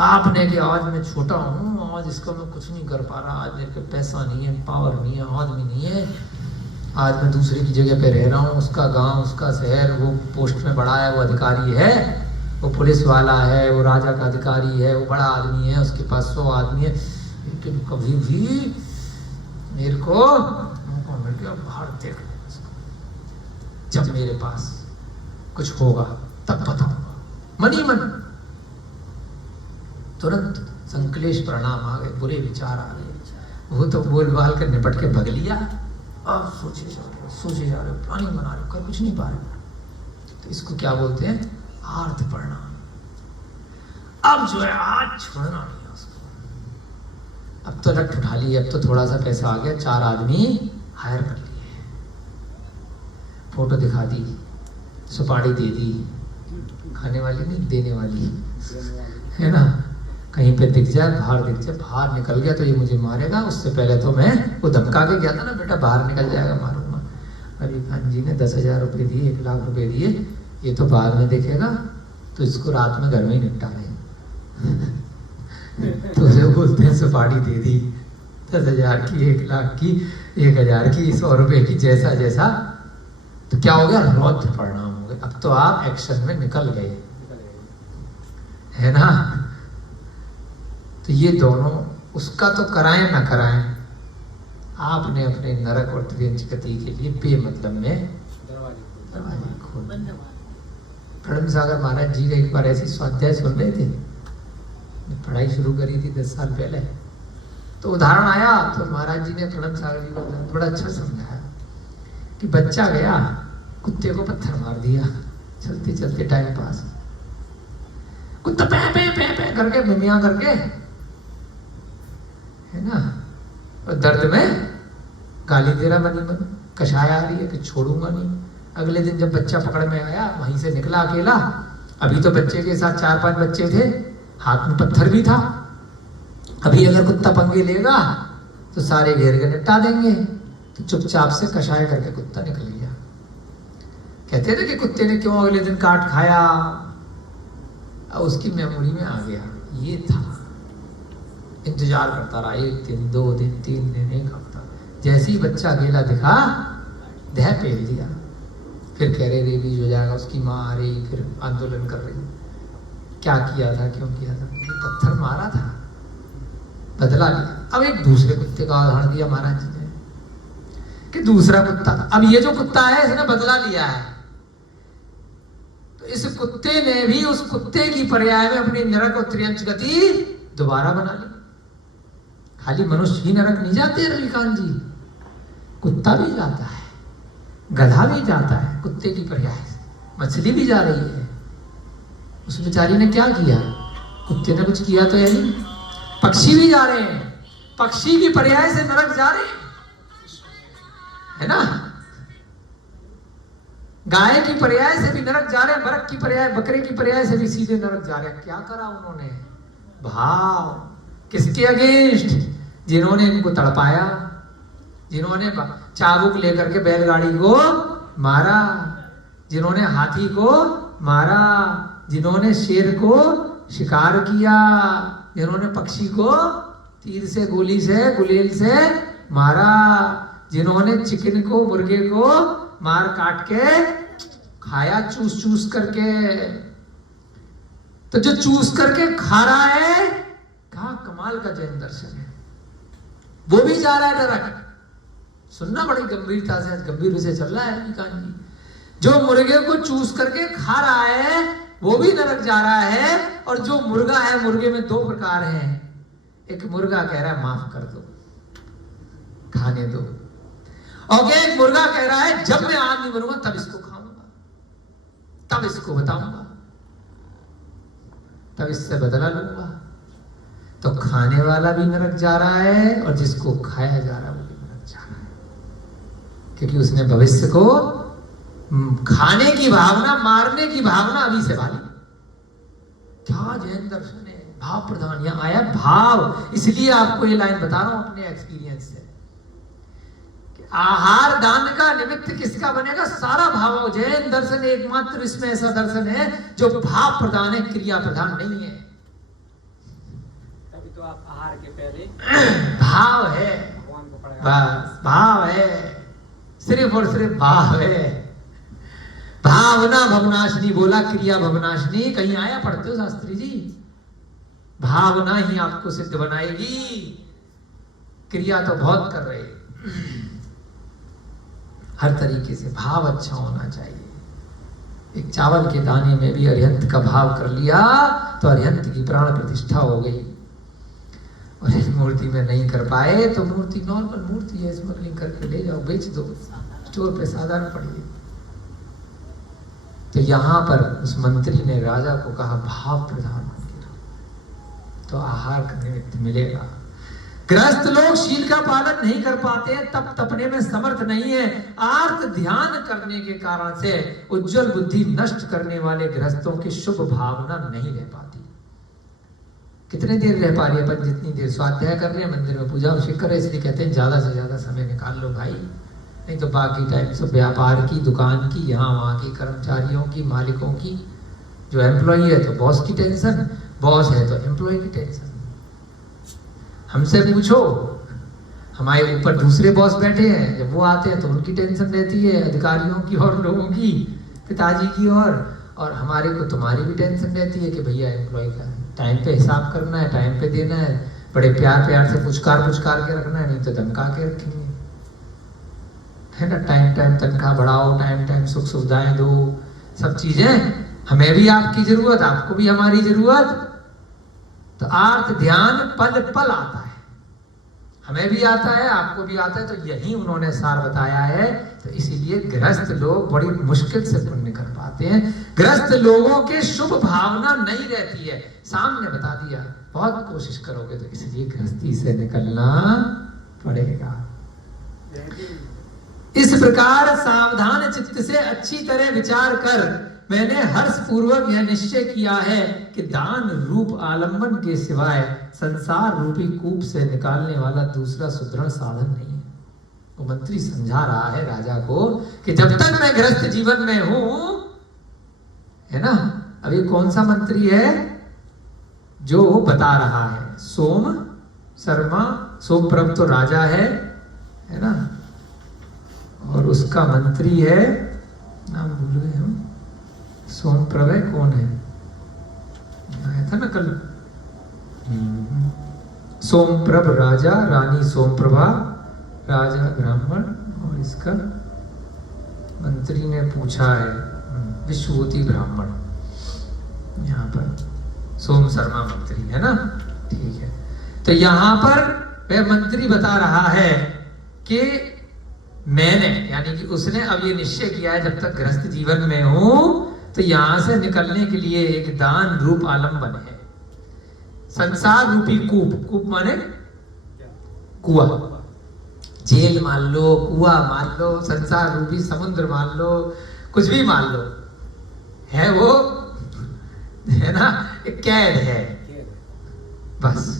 आपने कि आज मैं छोटा हूँ, आज इसको मैं कुछ नहीं कर पा रहा, आज मेरे पे पैसा नहीं है, पावर नहीं है, आदमी नहीं है, आज मैं दूसरे की जगह पे रह रहा हूँ, उसका गांव, उसका शहर, वो पोस्ट में बड़ा है, वो अधिकारी है, वो पुलिस वाला है, वो राजा का अधिकारी है, वो बड़ा आदमी है, उसके पास 100 आदमी है, लेकिन कभी भी मेरे को मिल गया बाहर देख, जब मेरे पास कुछ होगा तब बताऊंगा, मन ही मन तुरंत संकलेश परिणाम आ गए, बुरे विचार आ गए। वो तो बोल बाल कर निपट के भग लिया, अब सोचे जा रहे हो, प्लानिंग बना रहे हो, कर कुछ नहीं पा रहे। तो इसको क्या बोलते हैं? आर्त परिणाम। अब जो है आज छोड़ना नहीं है उसको, अब तो रट उठा ली, अब तो थोड़ा सा पैसा आ गया, 4 आदमी हायर कर लिए, फोटो दिखा दी, सुपारी दे दी, खाने वाली नहीं देने वाली, है ना, कहीं पे दिख जाए, बाहर दिख जाए, बाहर निकल गया तो ये मुझे मारेगा, उससे पहले तो मैं वो धमका के गया था ना, बेटा बाहर निकल जाएगा मारूंगा। अली खान जी ने 10,000 रुपये दिए, 1 लाख रुपए दिए, ये तो बाद में देखेगा, तो इसको रात में घर में ही निपटा लें। तो उसे बोलते हैं सुपारी दे दी 10,000 की, 1 लाख की, 1,000 की, 100 रुपए की, जैसा जैसा। तो क्या हो गया, रौद्र परिणाम हो गए। अब तो आप एक्शन में निकल गए, है ना। तो ये दोनों, उसका तो कराएं ना कराएं, आपने अपने नरक और त्रियंच गति के लिए बेमतलब में दरवाजे खोल। प्रणम सागर महाराज जी का एक बार ऐसी स्वाध्याय सुन रहे थे, पढ़ाई शुरू करी थी 10 साल पहले, तो उदाहरण आया तो महाराज जी ने प्रणम सागर जी को बड़ा अच्छा समझाया कि बच्चा गया, कुत्ते को पत्थर मार दिया, चलते चलते टाइम पास, कुत्ता पे पे पे पे करके मिमिया करके, है ना, और दर्द में गाली दे रहा, मनी मन कषाय आ रही है कि छोड़ूंगा नहीं। अगले दिन जब बच्चा पकड़ में आया, वहीं से निकला अकेला, अभी तो बच्चे के साथ 4-5 बच्चे थे, हाथ में पत्थर भी था, अभी अगर कुत्ता पंगे लेगा तो सारे घेर के निपटा देंगे। तो चुपचाप से कषाय करके कुत्ता निकल गया। कहते थे कि कुत्ते ने क्यों अगले दिन काट खाया, अब उसकी मेमोरी में आ गया, ये था। इंतजार करता रहा, 1 दिन, 2 दिन, 3 दिन, 1 हफ्ता, जैसे ही बच्चा अकेला दिखा, देह पेल दिया। फिर कह रहे रेबीज हो जाएगा, उसकी माँ आ रही, फिर आंदोलन कर रही, क्या किया था, क्यों किया था, पत्थर मारा था, बदला लिया। अब एक दूसरे कुत्ते का उदाहरण दिया महाराज जी ने कि दूसरा कुत्ता, अब ये जो कुत्ता है इसने बदला लिया है, तो इस कुत्ते ने भी उस कुत्ते की पर्याय में अपनी नरक और त्रियंच गति दोबारा बना ली। खाली मनुष्य ही नरक नहीं जाते रविकांत जी, कुत्ता भी जाता है, गधा भी जाता है कुत्ते की पर्याय से, मछली भी जा रही है। उस बेचारी ने क्या किया, कुत्ते ने कुछ किया तो है नहीं। पक्षी भी जा रहे हैं, पक्षी की पर्याय से नरक जा रहे हैं, है ना। गाय की पर्याय से भी नरक जा रहे हैं, बरक की पर्याय, बकरे की पर्याय से भी सीधे नरक जा रहे हैं। क्या करा उन्होंने, भाव, किसके अगेंस्ट, जिन्होंने इनको तड़पाया, जिन्होंने चाबुक लेकर के बैलगाड़ी को मारा, जिन्होंने हाथी को मारा, जिन्होंने शेर को शिकार किया, जिन्होंने पक्षी को तीर से, गोली से, गुलेल से मारा, जिन्होंने चिकन को, मुर्गे को मार काट के खाया, चूस चूस करके। तो जो चूस करके खा रहा है, कहा कमाल का जैन दर्शन है, वो भी जा रहा है नरक। सुनना बड़ी गंभीरता से, गंभीर विषय चल रहा है निकान जी। जो मुर्गे को चूस करके खा रहा है वो भी नरक जा रहा है, और जो मुर्गा है, मुर्गे में 2 प्रकार हैं। एक मुर्गा कह रहा है माफ कर दो, खाने दो, और एक मुर्गा कह रहा है जब मैं आदमी बनूंगा तब इसको खाऊंगा, तब इसको बताऊंगा, तब इससे बदला लूंगा। तो खाने वाला भी नरक जा रहा है, और जिसको खाया जा रहा है वो भी नरक जा रहा है, क्योंकि उसने भविष्य को खाने की भावना, मारने की भावना अभी से वाली। क्या जैन दर्शन है, भाव प्रधान। यहां आया भाव, इसलिए आपको ये लाइन बता रहा हूं अपने एक्सपीरियंस से कि आहार दान का निमित्त किसका बनेगा, सारा भाव। जैन दर्शन एकमात्र इसमें ऐसा दर्शन है जो भाव प्रधान है, क्रिया प्रधान नहीं है। तभी तो आप आहार के पहले भाव है, भगवान को पढ़ा, बस भाव है, सिर्फ और सिर्फ भाव है। भावना भवनाशनी बोला, क्रिया भवनाशनी कहीं आया पढ़ते हो शास्त्री जी? भावना ही आपको सिद्ध बनाएगी, क्रिया तो बहुत कर रहे। हर तरीके से भाव अच्छा होना चाहिए। एक चावल के दाने में भी अरिहंत का भाव कर लिया तो अरिहंत की प्राण प्रतिष्ठा हो गई। और इस मूर्ति में नहीं कर पाए तो मूर्ति नॉर्मल मूर्ति है, स्मगलिंग करके ले जाओ, बेच दो, स्टोर पे साधारण पड़िए। तो यहां पर उस मंत्री ने राजा को कहा भाव प्रधान तो आहार का निमित्त मिलेगा। गृहस्थ लोग शील का पालन नहीं कर पाते हैं, तप तपने में समर्थ नहीं है। आर्त ध्यान करने के कारण से उज्जवल बुद्धि नष्ट करने वाले गृहस्थों की शुभ भावना नहीं रह पाती। कितने देर रह पा रही है अपन? जितनी देर स्वाध्याय कर रहे हैं, मंदिर में पूजा अभिषेक कर रहे हैं, इसलिए कहते हैं ज्यादा से ज्यादा समय निकाल लो भाई, नहीं तो बाकी टाइम सब व्यापार की, दुकान की, यहाँ वहाँ की, कर्मचारियों की, मालिकों की। जो एम्प्लॉई है तो बॉस की टेंशन, बॉस है तो एम्प्लॉय की टेंशन। हमसे पूछो, हमारे ऊपर दूसरे बॉस बैठे हैं, जब वो आते हैं तो उनकी टेंशन रहती है, अधिकारियों की और लोगों की, पिताजी की। और हमारे को तुम्हारी भी टेंशन रहती है कि भैया एम्प्लॉय का टाइम पे हिसाब करना है, टाइम पे देना है, बड़े प्यार प्यार से पुचकार के रखना है, नहीं तो धमका के रखेंगे, है ना। टाइम टाइम तनख्वाह बढ़ाओ, टाइम टाइम सुख सुविधाएं दो, सब चीजें। हमें भी आपकी जरूरत, आपको भी हमारी जरूरत। तो आर्त ध्यान पल पल आता है, हमें भी आता है, आपको भी आता है। तो यही उन्होंने सार बताया है। तो इसीलिए गृहस्थ लोग बड़ी मुश्किल से पुण्य कर पाते हैं। गृहस्थ लोगों के शुभ भावना नहीं रहती है, सामने बता दिया। बहुत कोशिश करोगे तो इसलिए गृहस्थी से निकलना पड़ेगा। इस प्रकार सावधान चित्त से अच्छी तरह विचार कर मैंने हर्ष पूर्वक यह निश्चय किया है कि दान रूप आलंबन के सिवाय संसार रूपी कूप से निकालने वाला दूसरा सुदृढ़ साधन नहीं है। वो मंत्री समझा रहा है राजा को कि जब तक मैं गृहस्थ जीवन में हूं, है ना। अभी कौन सा मंत्री है जो बता रहा है? सोम शर्मा, सोमप्रभ तो राजा है ना, और उसका मंत्री है, नाम भूल गए हम, सोमप्रभ है, कौन है, आया था ना कल। सोमप्रभ राजा, रानी सोमप्रभा, राजा ब्राह्मण, और इसका मंत्री ने पूछा है विश्वभूति ब्राह्मण। यहाँ पर सोम शर्मा मंत्री है ना, ठीक है। तो यहाँ पर वह मंत्री बता रहा है कि मैंने, यानी कि उसने अब ये निश्चय किया है जब तक गृहस्थ जीवन में हूं तो यहां से निकलने के लिए एक दान रूप आलंबन है। संसार रूपी कूप, कूप माने कुआ, जेल मान लो, कुआ मान लो, संसार रूपी समुद्र मान लो, कुछ भी मान लो, है वो, है ना, एक कैद है। बस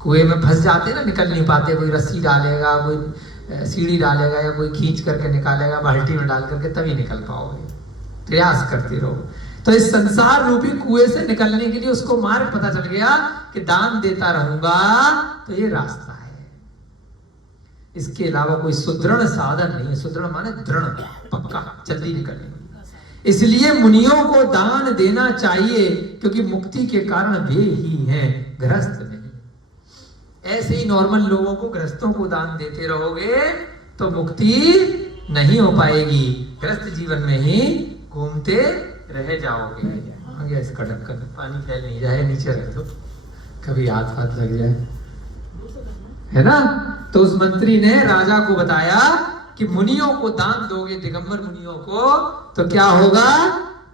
कुएं में फंस जाते ना, निकल नहीं पाते, कोई रस्सी डालेगा, कोई सीढ़ी डालेगा, या कोई खींच करके निकालेगा बाल्टी में डाल करके, तभी निकल पाओगे। प्रयास करते रहो। तो इस संसार रूपी कुएं से निकलने के लिए उसको मार्ग पता चल गया कि दान देता रहूंगा तो ये रास्ता है। इसके अलावा कोई सुदृढ़ साधन नहीं है। सुदृढ़ माने दृढ़, पक्का, जल्दी निकलने। इसलिए मुनियों को दान देना चाहिए, क्योंकि मुक्ति के कारण वे ही हैं, गृहस्थ नहीं। ऐसे ही नॉर्मल लोगों को, गृहस्थों को दान देते रहोगे तो मुक्ति नहीं हो पाएगी, गृहस्थ जीवन में ही घूमते रह जाओगे। आ गया इसका ढक्कन, पानी फैल नहीं जाए, नीचे रख दो, कभी हाथ लग जाए, है ना। तो उस मंत्री ने राजा को बताया कि मुनियों को दान दोगे, दिगंबर मुनियों को, तो क्या होगा?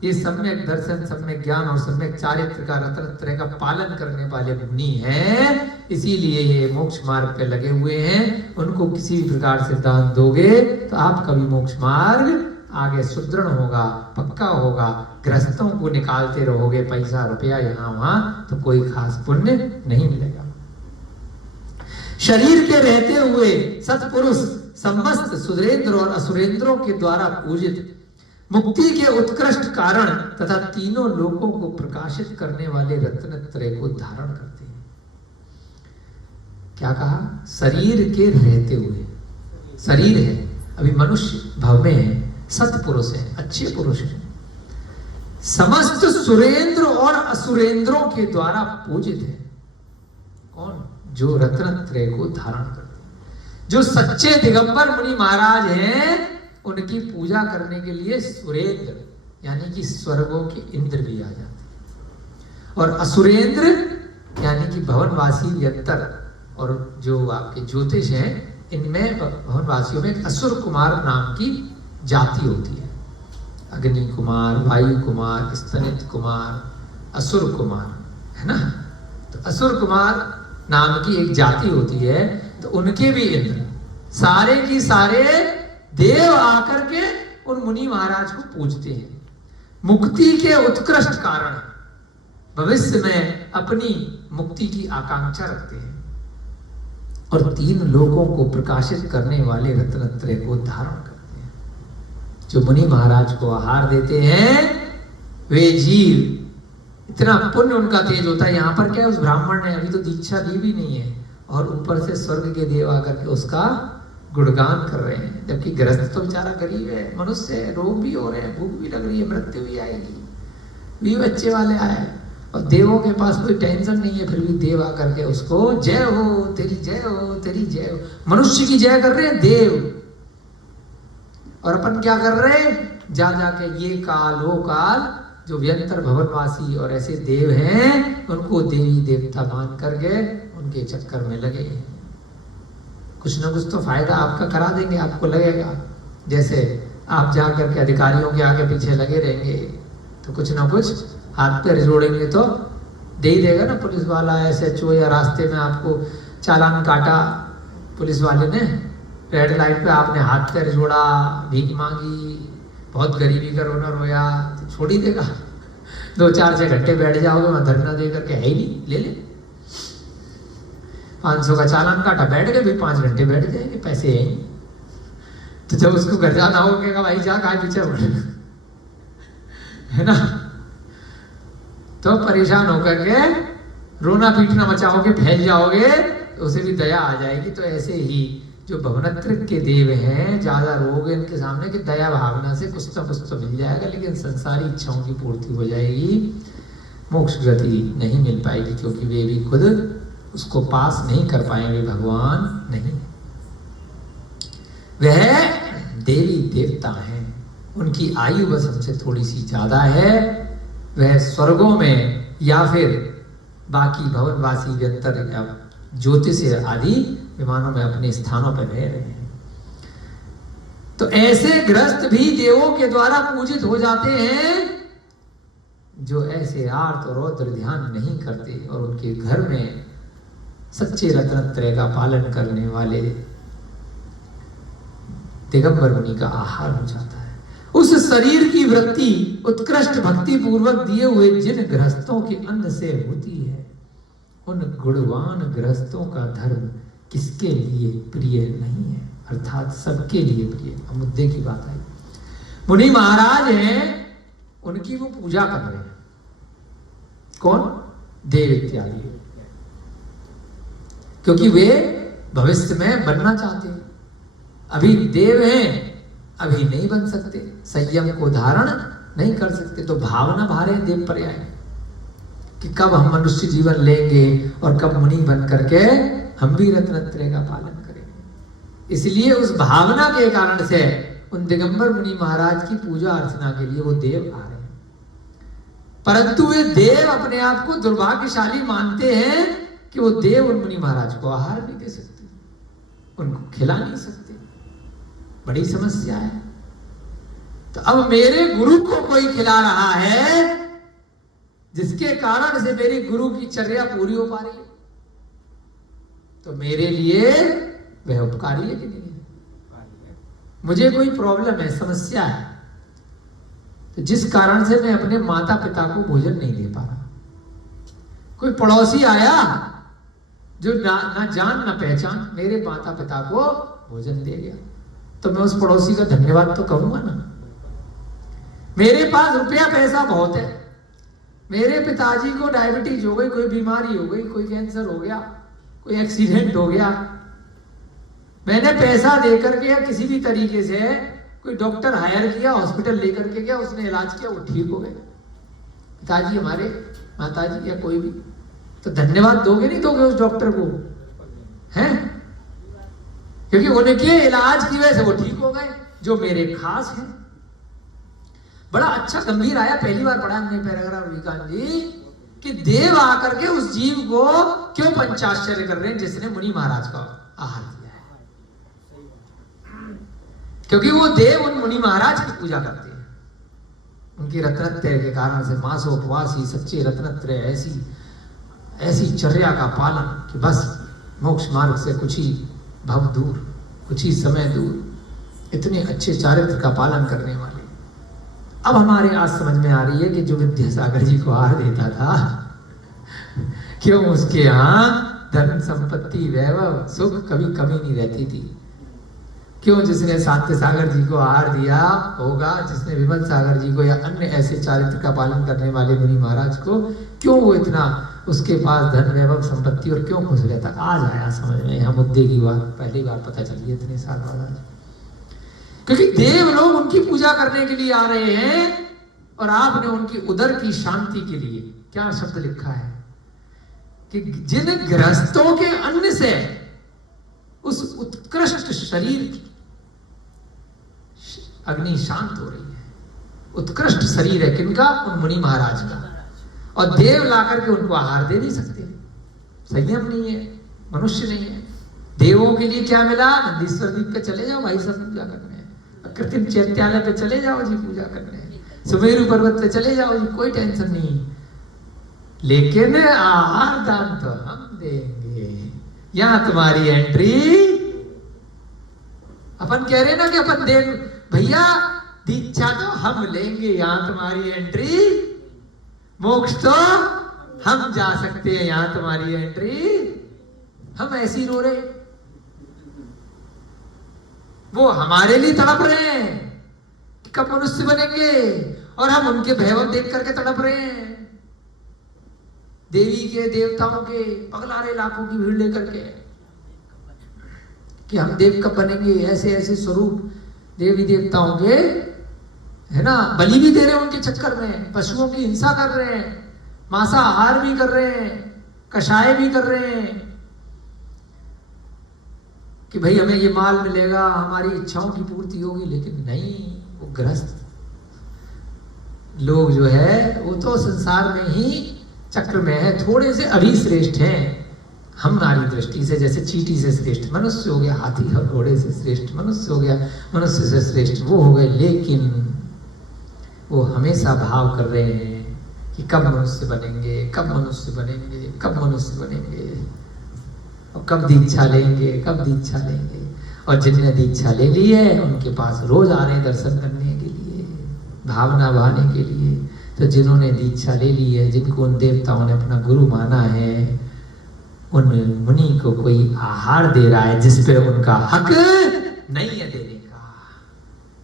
ये सम्यक दर्शन, सम्यक ज्ञान और सम्यक चारित्र का, रत्नत्रय का पालन करने वाले मुनि हैं, इसीलिए ये मोक्ष मार्ग पे लगे हुए हैं। उनको किसी भी प्रकार से दान दोगे तो आपका भी मोक्ष मार्ग आगे सुदृढ़ होगा, पक्का होगा। गृहस्थों को निकालते रहोगे पैसा रुपया यहाँ वहां, तो कोई खास पुण्य नहीं मिलेगा। शरीर के रहते हुए सत्पुरुष समस्त सुरेंद्र और असुरेंद्रों के द्वारा पूजित, मुक्ति के उत्कृष्ट कारण तथा तीनों लोकों को प्रकाशित करने वाले रत्नत्रय को धारण करते हैं। क्या कहा? शरीर के रहते हुए, शरीर है, अभी मनुष्य भव में है, सत्पुरुष है, अच्छे पुरुष है, समस्त सुरेंद्र और असुरेंद्रों के द्वारा पूजित है। कौन? जो रत्नत्रय को धारण करते हैं, जो सच्चे दिगंबर मुनि महाराज हैं, उनकी पूजा करने के लिए सुरेंद्र यानी कि स्वर्गों के इंद्र भी आ जाते हैं, और असुरेंद्र यानी कि भवनवासी यंत्र और जो आपके ज्योतिष हैं, इनमें भवनवासियों में एक असुर कुमार नाम की जाति होती है। अग्नि कुमार, वायु कुमार, स्तनित कुमार, असुर कुमार, है ना। तो असुर कुमार नाम की एक जाति होती है। तो उनके भी इंद्र, सारे की सारे देव आकर के उन मुनि महाराज को पूजते हैं। मुक्ति के उत्कृष्ट कारण, भविष्य में अपनी मुक्ति की आकांक्षा रखते हैं। और 3 लोगों को प्रकाशित करने वाले रत्नत्रय को धारण करते हैं। जो मुनि महाराज को आहार देते हैं वे जीव इतना पुण्य उनका तेज होता है। यहाँ पर क्या है, उस ब्राह्मण ने अभी तो दीक्षा ली भी नहीं है और ऊपर से स्वर्ग के देव आकर के उसका गुणगान कर रहे हैं, जबकि गृहस्थ तो बेचारा गरीब है, मनुष्य है, रोग भी हो रहे हैं, भूख भी लग रही है, मृत्यु भी आएगी, 20 बच्चे वाले आए और देवों के पास कोई टेंशन नहीं है, फिर भी देव आकर के उसको जय हो तेरी जय हो तेरी जय हो। मनुष्य की जय कर रहे हैं देव, और अपन क्या कर रहे हैं, जा जाके ये काल वो काल, जो व्यंतर भवनवासी और ऐसे देव हैं उनको देवी देवता मान करके उनके चक्कर में लगे हैं। कुछ ना कुछ तो फायदा आपका करा देंगे, आपको लगेगा। जैसे आप जा करके अधिकारियों के आगे पीछे लगे रहेंगे तो कुछ ना कुछ हाथ पैर जोड़ेंगे तो दे ही देगा ना पुलिस वाला, SHO, या रास्ते में आपको चालान काटा पुलिस वाले ने, रेड लाइट पे आपने हाथ पैर जोड़ा, भीख मांगी, बहुत गरीबी का रोना रोया, तो छोड़ ही देगा। 2-4-6 घंटे बैठ जाओगे वहां धरना दे करके, है ही नहीं, ले ले 500 का चालान काटा, बैठ गए भाई, 5 घंटे बैठ जाएंगे, पैसे है ही। तो जब उसको घर जाना होगा भाई जा कहा पीछे है ना, तो परेशान होकर के रोना पीटना मचाओगे, फैल जाओगे, तो उसे भी दया आ जाएगी। तो ऐसे ही जो भवनत्र के देव हैं, ज्यादा रोग है इनके सामने कि दया भावना से कुछ तो मिल जाएगा, लेकिन संसारी इच्छाओं की पूर्ति हो जाएगी, मोक्ष गति नहीं मिल पाएगी, क्योंकि वे भी खुद उसको पास नहीं कर पाएंगे, भगवान नहीं। वह देवी देवता हैं, उनकी आयु बस हमसे थोड़ी सी ज्यादा है, वह स्वर्गों में या फिर बाकी भवनवासी व्यंतर या ज्योतिष आदि विमानों में अपने स्थानों पर रह रहे हैं। तो ऐसे ग्रस्त भी देवों के द्वारा पूजित हो जाते हैं जो ऐसे आर्त और रौद्र ध्यान नहीं करते और उनके घर में सच्चे रत्नत्रय का पालन करने वाले दिगंबर मुनि का आहार हो जाता है। उस शरीर की वृत्ति उत्कृष्ट भक्ति पूर्वक दिए हुए जिन गृहस्थों के अन्न से होती है, उन गुणवान गृहस्थों का धर्म किसके लिए प्रिय नहीं है, अर्थात सबके लिए प्रिय। अब मुद्दे की बात आई, मुनि महाराज हैं, उनकी वो पूजा कर रहे हैं, कौन, देव इत्यादि, क्योंकि वे भविष्य में बनना चाहते हैं। अभी देव हैं, अभी नहीं बन सकते, संयम को धारण नहीं कर सकते, तो भावना भारे देव पर्याय कि कब हम मनुष्य जीवन लेंगे और कब मुनि बन करके हम भी रत्नत्रय का पालन करेंगे। इसलिए उस भावना के कारण से उन दिगंबर मुनि महाराज की पूजा अर्चना के लिए वो देव आ रहे हैं, परंतु वे देव अपने आप को दुर्भाग्यशाली मानते हैं कि वो देव उन मुनि महाराज को आहार नहीं दे सकते, उनको खिला नहीं सकते। बड़ी समस्या है। तो अब मेरे गुरु को कोई खिला रहा है, जिसके कारण से मेरी गुरु की चर्या पूरी हो पा रही है, तो मेरे लिए वह उपकारी है कि नहीं है? मुझे कोई प्रॉब्लम है, समस्या है, तो जिस कारण से मैं अपने माता पिता को भोजन नहीं दे पा रहा, कोई पड़ोसी आया जो ना जान ना पहचान मेरे माता पिता को भोजन दे गया, तो मैं उस पड़ोसी का धन्यवाद तो कहूंगा ना। मेरे पास रुपया पैसा बहुत है, मेरे पिताजी को डायबिटीज हो गई, कोई बीमारी हो गई, कोई कैंसर हो गया, कोई एक्सीडेंट हो गया, मैंने पैसा देकर के या किसी भी तरीके से कोई डॉक्टर हायर किया, हॉस्पिटल लेकर के गया, उसने इलाज किया, वो ठीक हो गए, पिताजी हमारे, माताजी या कोई भी, तो धन्यवाद दोगे नहीं दोगे उस डॉक्टर को, हैं? क्योंकि उनके इलाज की वजह से वो ठीक हो गए, जो मेरे खास हैं। बड़ा अच्छा गंभीर आया, पहली बार पढ़ा हमने पैराग्राफ विकान जी, कि देव आकर के उस जीव को क्यों पंचाश्चर्य कर रहे हैं जिसने मुनि महाराज का आहार दिया है, क्योंकि वो देव उन मुनि महाराज की पूजा करते हैं, उनकी रत्नत्रय के कारण से मासोपवासी सच्चे रत्नत्रय ऐसी चर्या का पालन कि बस मोक्ष मार्ग से कुछ ही भव दूर, कुछ ही समय दूर, इतने अच्छे चारित्र का पालन करने वाले। अब हमारे आज समझ में आ रही है कि जो विद्यासागर जी को आहार देता था, क्यों उसके यहाँ धन संपत्ति वैभव सुख कभी कमी नहीं रहती थी। क्यों? जिसने शांति सागर जी को आहार दिया होगा, जिसने विमल सागर जी को या अन्य ऐसे चारित्र का पालन करने वाले मुनि महाराज को, क्यों वो इतना उसके पास धन वैभव संपत्ति और क्यों खुश रहता? आज आया समझ में यहाँ मुद्दे की बात, पहली बार पता चली है इतने साल बाद आज। क्योंकि देव लोग उनकी पूजा करने के लिए आ रहे हैं और आपने उनकी उदर की शांति के लिए क्या शब्द लिखा है कि जिन गृहस्थों के अन्न से उस उत्कृष्ट शरीर की अग्नि शांत हो रही है। उत्कृष्ट शरीर है किनका? उन मुनि महाराज का। और देव लाकर के उनको आहार दे नहीं सकते, संयम नहीं है, मनुष्य नहीं है। देवों के लिए क्या मिला? नंदीश्वर द्वीप पे चले जाओ भाई सब पूजा करने, कृत्रिम चैत्यालय पे चले जाओ जी पूजा करने, सुमेरु पर्वत पे चले जाओ जी, कोई टेंशन नहीं। लेकिन आहार दान तो हम देंगे, यहां तुम्हारी एंट्री। अपन कह रहे ना कि अपन दे भैया दीक्षा तो हम लेंगे, यहां तुम्हारी एंट्री। मोक्ष तो हम जा सकते हैं, यहां तुम्हारी एंट्री। हम ऐसे ही रो रहे, वो हमारे लिए तड़प रहे हैं कब मनुष्य बनेंगे, और हम उनके वैभव देख करके तड़प रहे हैं। देवी के देवताओं के पगला रहे लाखों की भीड़ लेकर के कि हम देव कब बनेंगे। ऐसे ऐसे स्वरूप देवी देवताओं के है ना, बलि भी दे रहे हैं उनके चक्कर में, पशुओं की हिंसा कर रहे हैं, मांसाहार भी कर रहे हैं, कषाय भी कर रहे हैं कि भाई हमें ये माल मिलेगा, हमारी इच्छाओं की पूर्ति होगी। लेकिन नहीं, वो गृहस्थ लोग जो है वो तो संसार में ही चक्र में है, थोड़े से अभी श्रेष्ठ हैं हमारी दृष्टि से। जैसे चींटी से श्रेष्ठ मनुष्य हो गया, हाथी और घोड़े से श्रेष्ठ मनुष्य हो गया, मनुष्य से श्रेष्ठ वो हो गए। लेकिन वो हमेशा भाव कर रहे हैं कि कब मनुष्य बनेंगे, कब मनुष्य बनेंगे, कब मनुष्य बनेंगे, और कब दीक्षा लेंगे, कब दीक्षा लेंगे। और जिनने दीक्षा ले ली है उनके पास रोज आ रहे हैं दर्शन करने के लिए, भावना बहाने के लिए। तो जिन्होंने दीक्षा ले ली है, जिनको उन देवताओं ने अपना गुरु माना है, उन मुनि को कोई आहार दे रहा है जिस पे उनका हक नहीं है देने का।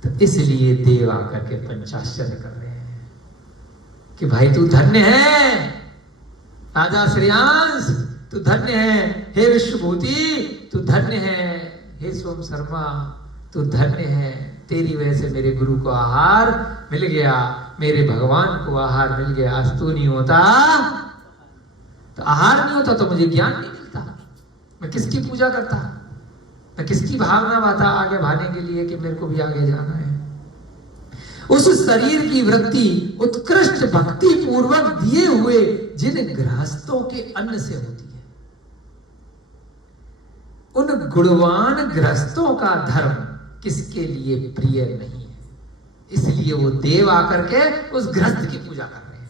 तो इसलिए देव आकर के पंचाश्चर्य कर रहे हैं कि भाई तू धन्य है राजा श्रेयांश, तू धन्य है हे विश्वभूति, तू धन्य है हे सोम शर्मा, तू धन्य है। तेरी वजह से मेरे गुरु को आहार मिल गया, मेरे भगवान को आहार मिल गया। आज तू नहीं होता तो आहार नहीं होता तो मुझे ज्ञान नहीं मिलता, मैं किसकी पूजा करता, मैं किसकी भावना बाता आगे भाने के लिए कि मेरे को भी आगे जाना है। उस शरीर की वृत्ति उत्कृष्ट भक्ति पूर्वक दिए हुए जिन गृहस्थों के अन्न से होती है, उन गुणवान गृहस्थों का धर्म किसके लिए प्रिय नहीं है। इसलिए वो देव आकर के उस गृहस्थ की पूजा कर रहे हैं।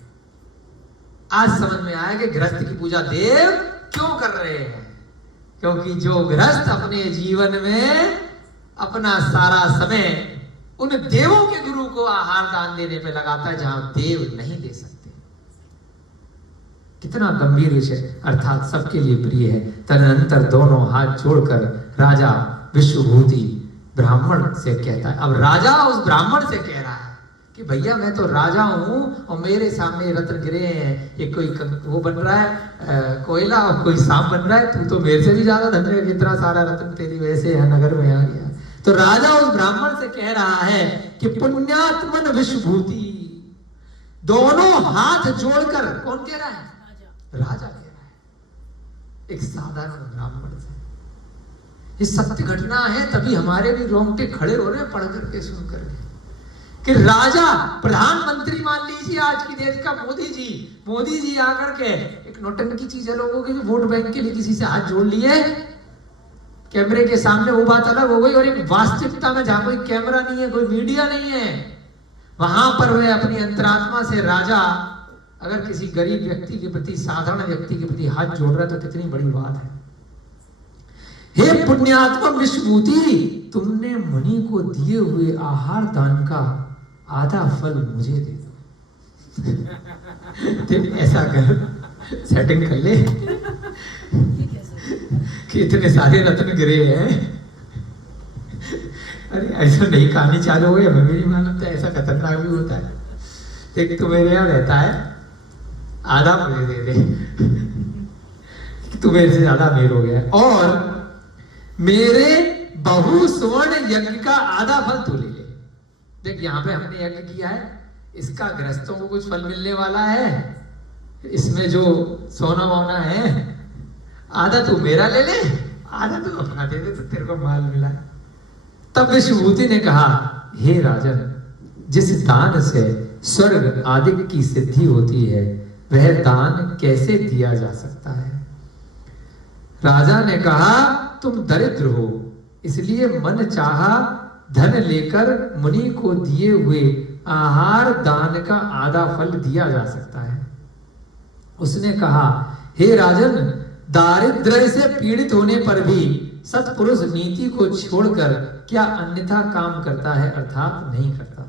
आज समझ में आया कि गृहस्थ की पूजा देव क्यों कर रहे हैं। क्योंकि जो गृहस्थ अपने जीवन में अपना सारा समय उन देवों के गुरु को आहार दान देने पे लगाता है जहां देव नहीं दे सकते। कितना गंभीर विषय, अर्थात सबके लिए प्रिय है। तदनंतर दोनों हाथ जोड़कर राजा विश्वभूति ब्राह्मण से कहता है। अब राजा उस ब्राह्मण से कह रहा है कि भैया मैं तो राजा हूं और मेरे सामने रत्न गिरे हैं, ये कोई वो बन रहा है कोयला और कोई सांप बन रहा है, तू तो मेरे से भी ज्यादा धन है, कितना सारा रत्न तेरी वजह से नगर में आ गया। तो राजा उस ब्राह्मण से कह रहा है कि पुण्यात्मन विश्वभूति, दोनों हाथ जोड़कर, कौन कह रहा है? राजा कह रहा है एक साधारण ब्राह्मण से। ये सत्य घटना है, तभी हमारे भी रोंगटे खड़े हो रहे हैं पढ़ करके सुन करके कि राजा प्रधानमंत्री मान लीजिए आज की देश का मोदी जी आकर के एक नौटंकी चीज है लोगों की, वोट बैंक के लिए किसी से हाथ जोड़ लिए कैमरे के सामने, वो बात अलग हो गई। और एक वास्तविकता में जहां कोई कैमरा नहीं है, कोई मीडिया नहीं है, वहां पर वह अपनी अंतरात्मा से राजा अगर किसी गरीब व्यक्ति के प्रति, साधारण व्यक्ति के प्रति हाथ जोड़ रहा है तो कितनी बड़ी बात है। हे पुण्यात्मा विश्वभूति, तुमने मुनि को दिए हुए आहार दान का आधा फल मुझे दे दो। तो ऐसा कर, सेटिंग कर ले। कि इतने सारे रत्न गिरे हैं। अरे ऐसा नई कहानी चालू हो गई, हमें भी नहीं मालूम था ऐसा खतरनाक भी होता है। एक तो मेरे यहाँ रहता है, आधा मुझे दे दे, तू मेरे से ज्यादा अमीर हो गया, और मेरे बहु स्वर्ण यज्ञ का आधा फल तू ले ले। देख यहाँ पे हमने यज्ञ किया है, इसका गृहस्थों को कुछ फल मिलने वाला है, इसमें जो सोना वोना है आधा तू मेरा ले ले, आधा तू अपना दे दे, तो तेरे को माल मिला। तब विष्णुभूति ने कहा, हे राजन, जिस दान से स्वर्ग आदि की सिद्धि होती है वह दान कैसे दिया जा सकता है? राजा ने कहा, तुम दरिद्र हो, इसलिए मन चाहा धन लेकर मुनि को दिए हुए आहार दान का आधा फल दिया जा सकता है। उसने कहा, हे राजन, दारिद्र्य से पीड़ित होने पर भी सत्पुरुष नीति को छोड़कर क्या अन्यथा काम करता है, अर्थात नहीं करता।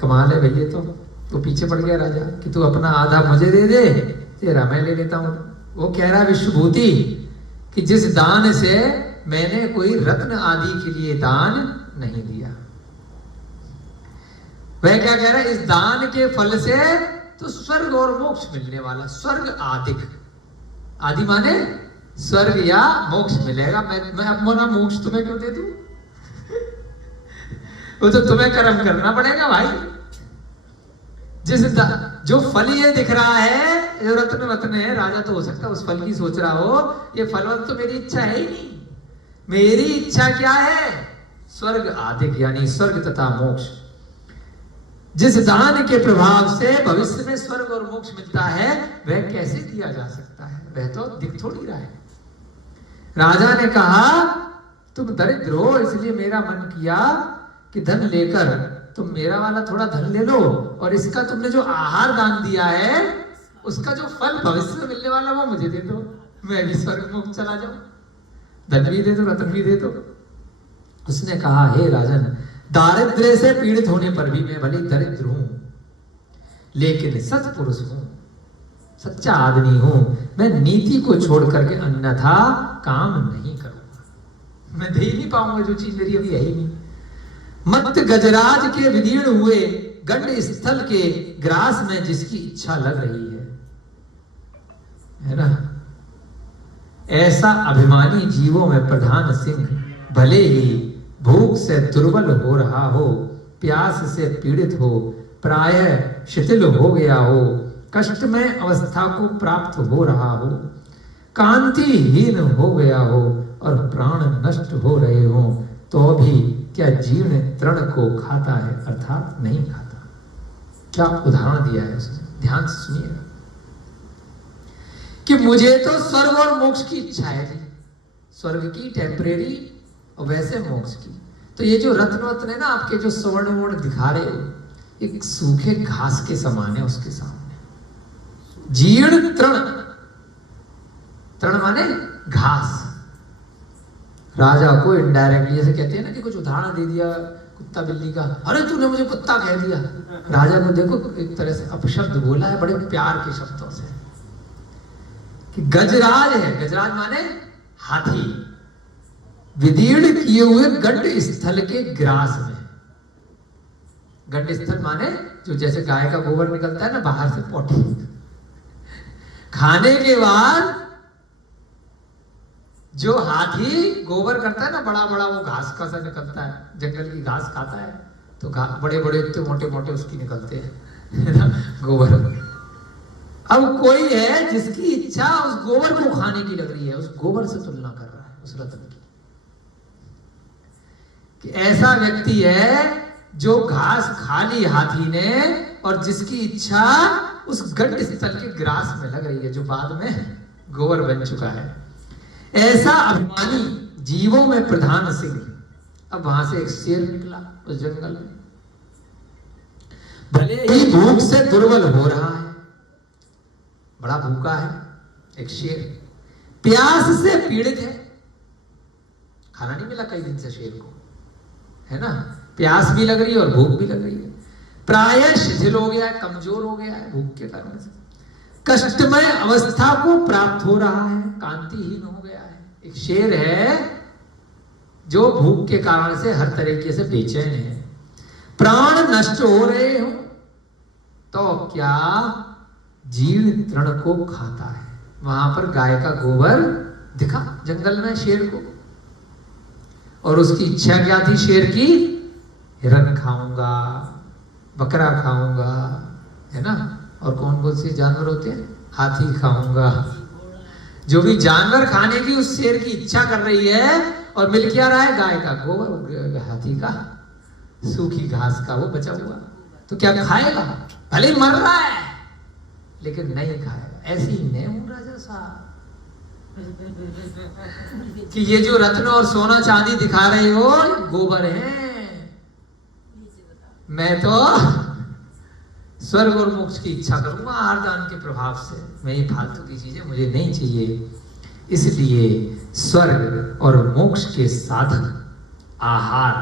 कमाल है भैया। तो पीछे पड़ गया राजा कि तू अपना आधा मुझे दे दे, तेरा मैं ले लेता हूं। वो कह रहा है विष्णुभूति कि जिस दान से मैंने कोई रत्न आदि के लिए दान नहीं दिया, वह क्या कह रहा है, इस दान के फल से तो स्वर्ग और मोक्ष मिलने वाला। स्वर्ग आदिक, आदि माने स्वर्ग या मोक्ष मिलेगा। मैं अपना मोक्ष तुम्हें क्यों दे दूं? वो तो तुम्हें कर्म करना पड़ेगा भाई। जो फल ये दिख रहा है, जो रत्न वत्न है, राजा तो हो सकता है उस फल की सोच रहा हो, ये फलवत तो मेरी इच्छा है ही नहीं। मेरी इच्छा क्या है? स्वर्ग आदिक यानी स्वर्ग तथा मोक्ष। जिस दान के प्रभाव से भविष्य में स्वर्ग और मोक्ष मिलता है वह कैसे दिया जा सकता है? वह तो दिख थोड़ी रहा है। राजा ने कहा, तुम दरिद्र हो, इसलिए मेरा मन किया कि धन लेकर तुम मेरा वाला थोड़ा धन ले लो, और इसका तुमने जो आहार दान दिया है उसका जो फल भविष्य में मिलने वाला वो मुझे दे दो, मैं भी स्वर्ग मोक्ष चला जाऊं। धन भी दे दो, रत्न भी दे दो। उसने कहा, हे राजन, दारिद्र्य से पीड़ित होने पर भी मैं भले दरिद्र हूं, लेकिन सत्पुरुष हूं, सच्चा आदमी हूं। मैं नीति को छोड़ करके अन्यथा काम नहीं करूंगा। मैं दे ही नहीं पाऊंगा जो चीज मेरी अभी है ही नहीं। मत गजराज के विदीर्ण हुए गंड स्थल के ग्रास में जिसकी इच्छा लग रही है ना, ऐसा अभिमानी जीवों में प्रधान सिंह भले ही भूख से दुर्बल हो रहा हो, प्यास से पीड़ित हो, प्रायः शिथिल हो गया हो, कष्ट में अवस्था को प्राप्त हो रहा हो, कांतिहीन हो गया हो और प्राण नष्ट हो रहे हो, तो भी क्या जीर्ण तृण को खाता है, अर्थात नहीं खाता। क्या उदाहरण दिया है उसने, ध्यान से सुनिएगा। कि मुझे तो स्वर्ग और मोक्ष की इच्छा है जी, स्वर्ग की टेम्परेरी और वैसे मोक्ष की। तो ये जो रत्न वत्न है ना आपके, जो स्वर्ण वर्ण दिखा रहे हो, एक सूखे घास के समान है उसके सामने। जीर्ण तृण, तृण माने घास। राजा को इनडायरेक्टली ऐसे कहते हैं ना कि कुछ उदाहरण दे दिया कुत्ता बिल्ली का, अरे तूने मुझे कुत्ता कह दिया। राजा को देखो एक तरह से अपशब्द बोला है बड़े प्यार के शब्दों से कि गजराज है, गजराज माने हाथी, विदीर्ण किए हुए गंड स्थल के ग्रास में। गंड स्थल माने जो जैसे गाय का गोबर निकलता है ना बाहर से पोटी, खाने के बाद जो हाथी गोबर करता है ना, बड़ा बड़ा वो घास का सा निकलता है, जंगल की घास खाता है तो बड़े बड़े इतने मोटे मोटे उसकी निकलते हैं गोबर। अब कोई है जिसकी इच्छा उस गोबर को खाने की लग रही है, उस गोबर से तुलना कर रहा है उस रत्न की, कि ऐसा व्यक्ति है जो घास खा ली हाथी ने और जिसकी इच्छा उस गंड स्थल के ग्रास में लग रही है जो बाद में गोबर बन चुका है। ऐसा अभिमानी जीवों में प्रधान सिंह। अब वहां से एक शेर निकला उस जंगल में, भले ही भूख से दुर्बल हो रहा है, बड़ा भूखा है, एक शेर प्यास से पीड़ित है, खाना नहीं मिला कई दिन से शेर को, है ना, प्यास भी लग रही है और भूख भी लग रही है, प्रायः शिथिल हो गया है, कमजोर हो गया है भूख के कारण से, कष्टमय अवस्था को प्राप्त हो रहा है, कांतिहीन हो गया है। एक शेर है जो भूख के कारण से हर तरीके से बेचैन है। प्राण नष्ट हो रहे हो तो क्या जीर्ण तृण को खाता है। वहां पर गाय का गोबर दिखा जंगल में शेर को, और उसकी इच्छा क्या थी शेर की, हिरन खाऊंगा, बकरा खाऊंगा, है ना, और कौन से जानवर होते हैं, हाथी खाऊंगा। जो भी जानवर खाने की उस शेर की इच्छा कर रही है, और मिल क्या रहा है, गाय का गोबर, हाथी का सूखी घास का वो बचा हुआ, तो क्या खाएगा, भले ही मर रहा है लेकिन नहीं खाएगा। ऐसे ही मैं हूं राजा साहब कि ये जो रत्न और सोना चांदी दिखा रहे हो गोबर है, मैं तो स्वर्ग और मोक्ष की इच्छा करूंगा आहार दान के प्रभाव से। मैं ये फालतू की चीजें मुझे नहीं चाहिए। इसलिए स्वर्ग और मोक्ष के साधन आहार,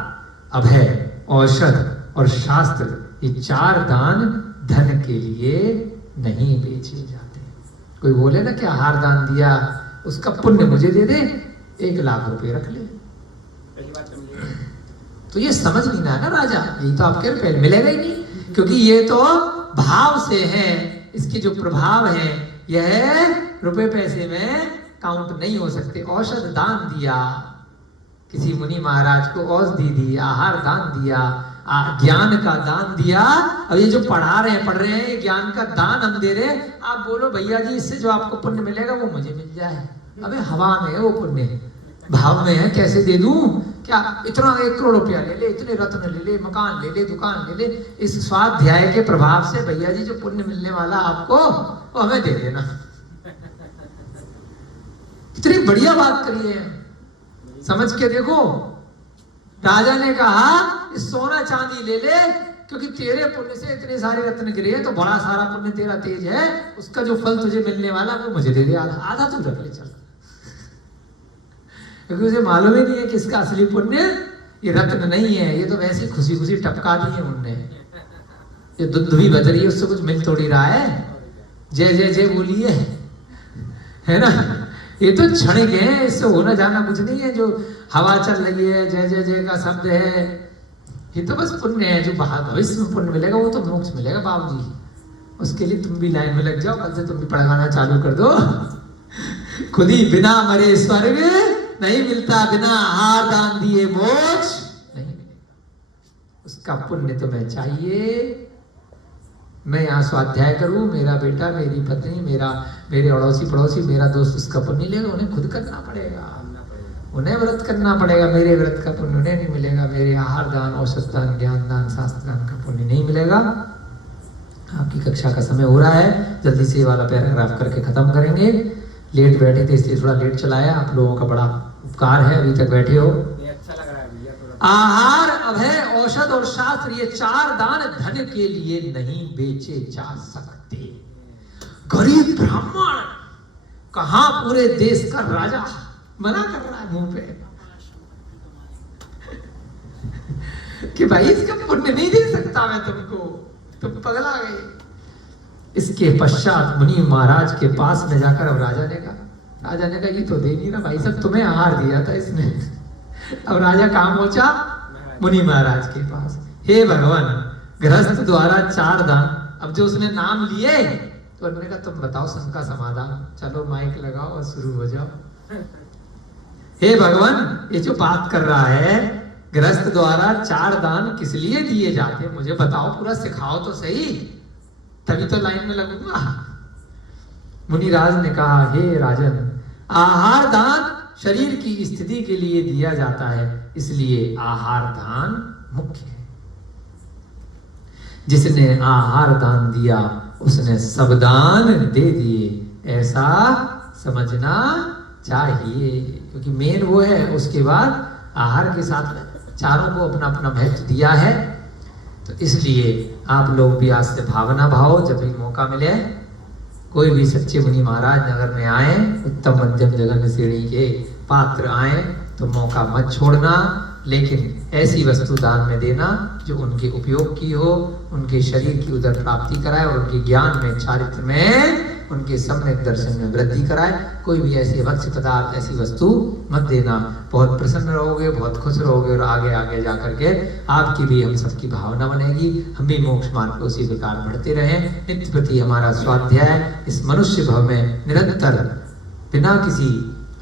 अभय, औषध और शास्त्र, ये 4 दान धन के लिए नहीं बेचे जाते। कोई बोले ना कि आहार दान दिया उसका पुण्य मुझे दे दे, 1 लाख रुपए रख ले, तो ये समझ नहीं ना राजा, ये तो आपके रुपए मिलेगा ही नहीं, क्योंकि ये तो भाव से है, इसके जो प्रभाव है यह रुपए पैसे में काउंट नहीं हो सकते। औषध दान दिया, किसी मुनि महाराज को औषधि दी, आहार दान दिया, ज्ञान का दान दिया। अब ये जो पढ़ रहे हैं ज्ञान का दान हम दे रहे हैं, आप बोलो भैया जी इससे जो आपको पुण्य मिलेगा वो मुझे मिल जाए। अबे हवा में है वो पुण्य, भाव में है, कैसे दे दूं, क्या इतना 1 करोड़ रुपया ले ले, इतने रत्न ले ले, मकान ले ले, दुकान ले ले, इस स्वाध्याय के प्रभाव से भैया जी जो पुण्य मिलने वाला आपको वो हमें दे देना। इतनी बढ़िया बात करी है, समझ के देखो। राजा ने कहा इस सोना चांदी ले ले, क्योंकि तेरे पुण्य से इतने सारे रत्न गिरे हैं, तो बड़ा सारा पुण्य तेरा तेज है, उसका जो फल तुझे मिलने वाला वो मुझे दे दे, आधा तू रख ले चल। क्योंकि उसे मालूम ही नहीं है कि इसका असली पुण्य ये रत्न नहीं है, ये तो वैसी खुशी खुशी टपका दी है उनने। ये दुधवी बज रही है, उससे कुछ मिल थोड़ी रहा है। जय जय जय बोलिए, है ना, ये तो क्षणिक है, इससे होना जाना कुछ नहीं है। जो हवा चल रही है, जय जय जय का शब्द है, ये तो बस पुण्य है। जो भविष्य में पुण्य मिलेगा वो तो मोक्ष मिलेगा बाबूजी, उसके लिए तुम भी लाइन में लग जाओ, कल से तुम भी पढ़ाना चालू कर दो। खुद ही बिना मरे स्वर्ग नहीं मिलता, बिना आहार दान दिए मोक्ष नहीं मिलेगा। उसका पुण्य तुम्हें चाहिए। मैं यहाँ स्वाध्याय करूं, मेरा बेटा, मेरी पत्नी, मेरे अड़ोसी पड़ोसी, मेरा दोस्त, उसका पुण्य लेगा, उन्हें खुद करना पड़ेगा, उन्हें व्रत करना पड़ेगा। मेरे व्रत का पुण्य उन्हें नहीं मिलेगा, मेरे आहार दान, औषध दान, ज्ञान दान, शास्त्र दान का पुण्य नहीं मिलेगा। आपकी कक्षा का समय हो रहा है, जल्दी से ये वाला पैराग्राफ करके खत्म करेंगे। लेट बैठे थे इसलिए थोड़ा लेट चलाया, आप लोगों का बड़ा उपकार है, अभी तक बैठे हो। अच्छा लग रहा है भैया, आहार, अभय, औषध और शास्त्र, ये 4 दान धन के लिए नहीं बेचे जा सकते। गरीब ब्राह्मण कहां पूरे देश का राजा मना कर रहा है मुंह पे कि भाई इसका पुण्य नहीं दे सकता मैं तुमको, तुम पगला गए। इसके पश्चात मुनि महाराज के पास में जाकर अब राजा ने कहा ये तो दे नहीं रहा भाई साहब, तुम्हें आहार दिया था इसने। अब राजा कहां पहुंचा, मुनि महाराज के पास। हे भगवान, गृहस्थ द्वारा 4 दान। अब जो उसने नाम लिए तो उन्होंने कहा तुम बताओ सबका समाधान, चलो माइक लगाओ और शुरू हो जाओ। हे भगवान, ये जो बात कर रहा है, गृहस्थ द्वारा 4 दान किस लिए दिए जाते हैं, मुझे बताओ, पूरा सिखाओ तो सही, तभी तो लाइन में लगूंगा। मुनिराज ने कहा, हे राजन, आहार दान शरीर की स्थिति के लिए दिया जाता है, इसलिए आहार दान मुख्य है। जिसने आहार दान दिया उसने सब दान दे दिए, ऐसा समझना चाहिए। क्योंकि मेन वो है, उसके बाद आहार के साथ चारों को अपना अपना महत्व दिया है। तो इसलिए आप लोग भी आज से भावना भाव, जब भी मौका मिले, कोई भी सच्चे मुनि महाराज नगर में आए, उत्तम मध्यम जगन श्रेणी के पात्र आए, तो मौका मत छोड़ना, लेकिन ऐसी वस्तु दान में देना जो उनके उपयोग की हो, उनके शरीर की उदर प्राप्ति कराए और उनके ज्ञान में, चारित्र में उनके सम्यक दर्शन में वृद्धि कराए। कोई भी ऐसी भक्ष्य पदार्थ, ऐसी वस्तु मत देना। बहुत प्रसन्न रहोगे, बहुत खुश रहोगे, और आगे आगे जा करके आपकी भी हम सबकी भावना बनेगी, हम भी मोक्ष मार्ग को उसी प्रकार बढ़ते रहें। नित्य प्रति हमारा स्वाध्याय इस मनुष्य भव में निरंतर बिना किसी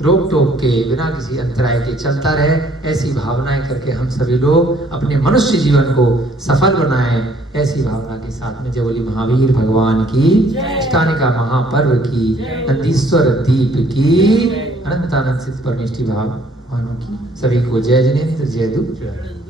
रोक टोक के, बिना किसी अंतराय के चलता रहे। ऐसी भावनाएं करके हम सभी लोग अपने मनुष्य जीवन को सफल बनाएं। ऐसी भावना के साथ में जय बोली महावीर भगवान की, अष्टानिका महापर्व की, नंदीश्वर दीप की, अनंतानंद सिद्ध परमेष्टि भगवानों की। सभी को जय जिनेन्द्र, जय दुख, जय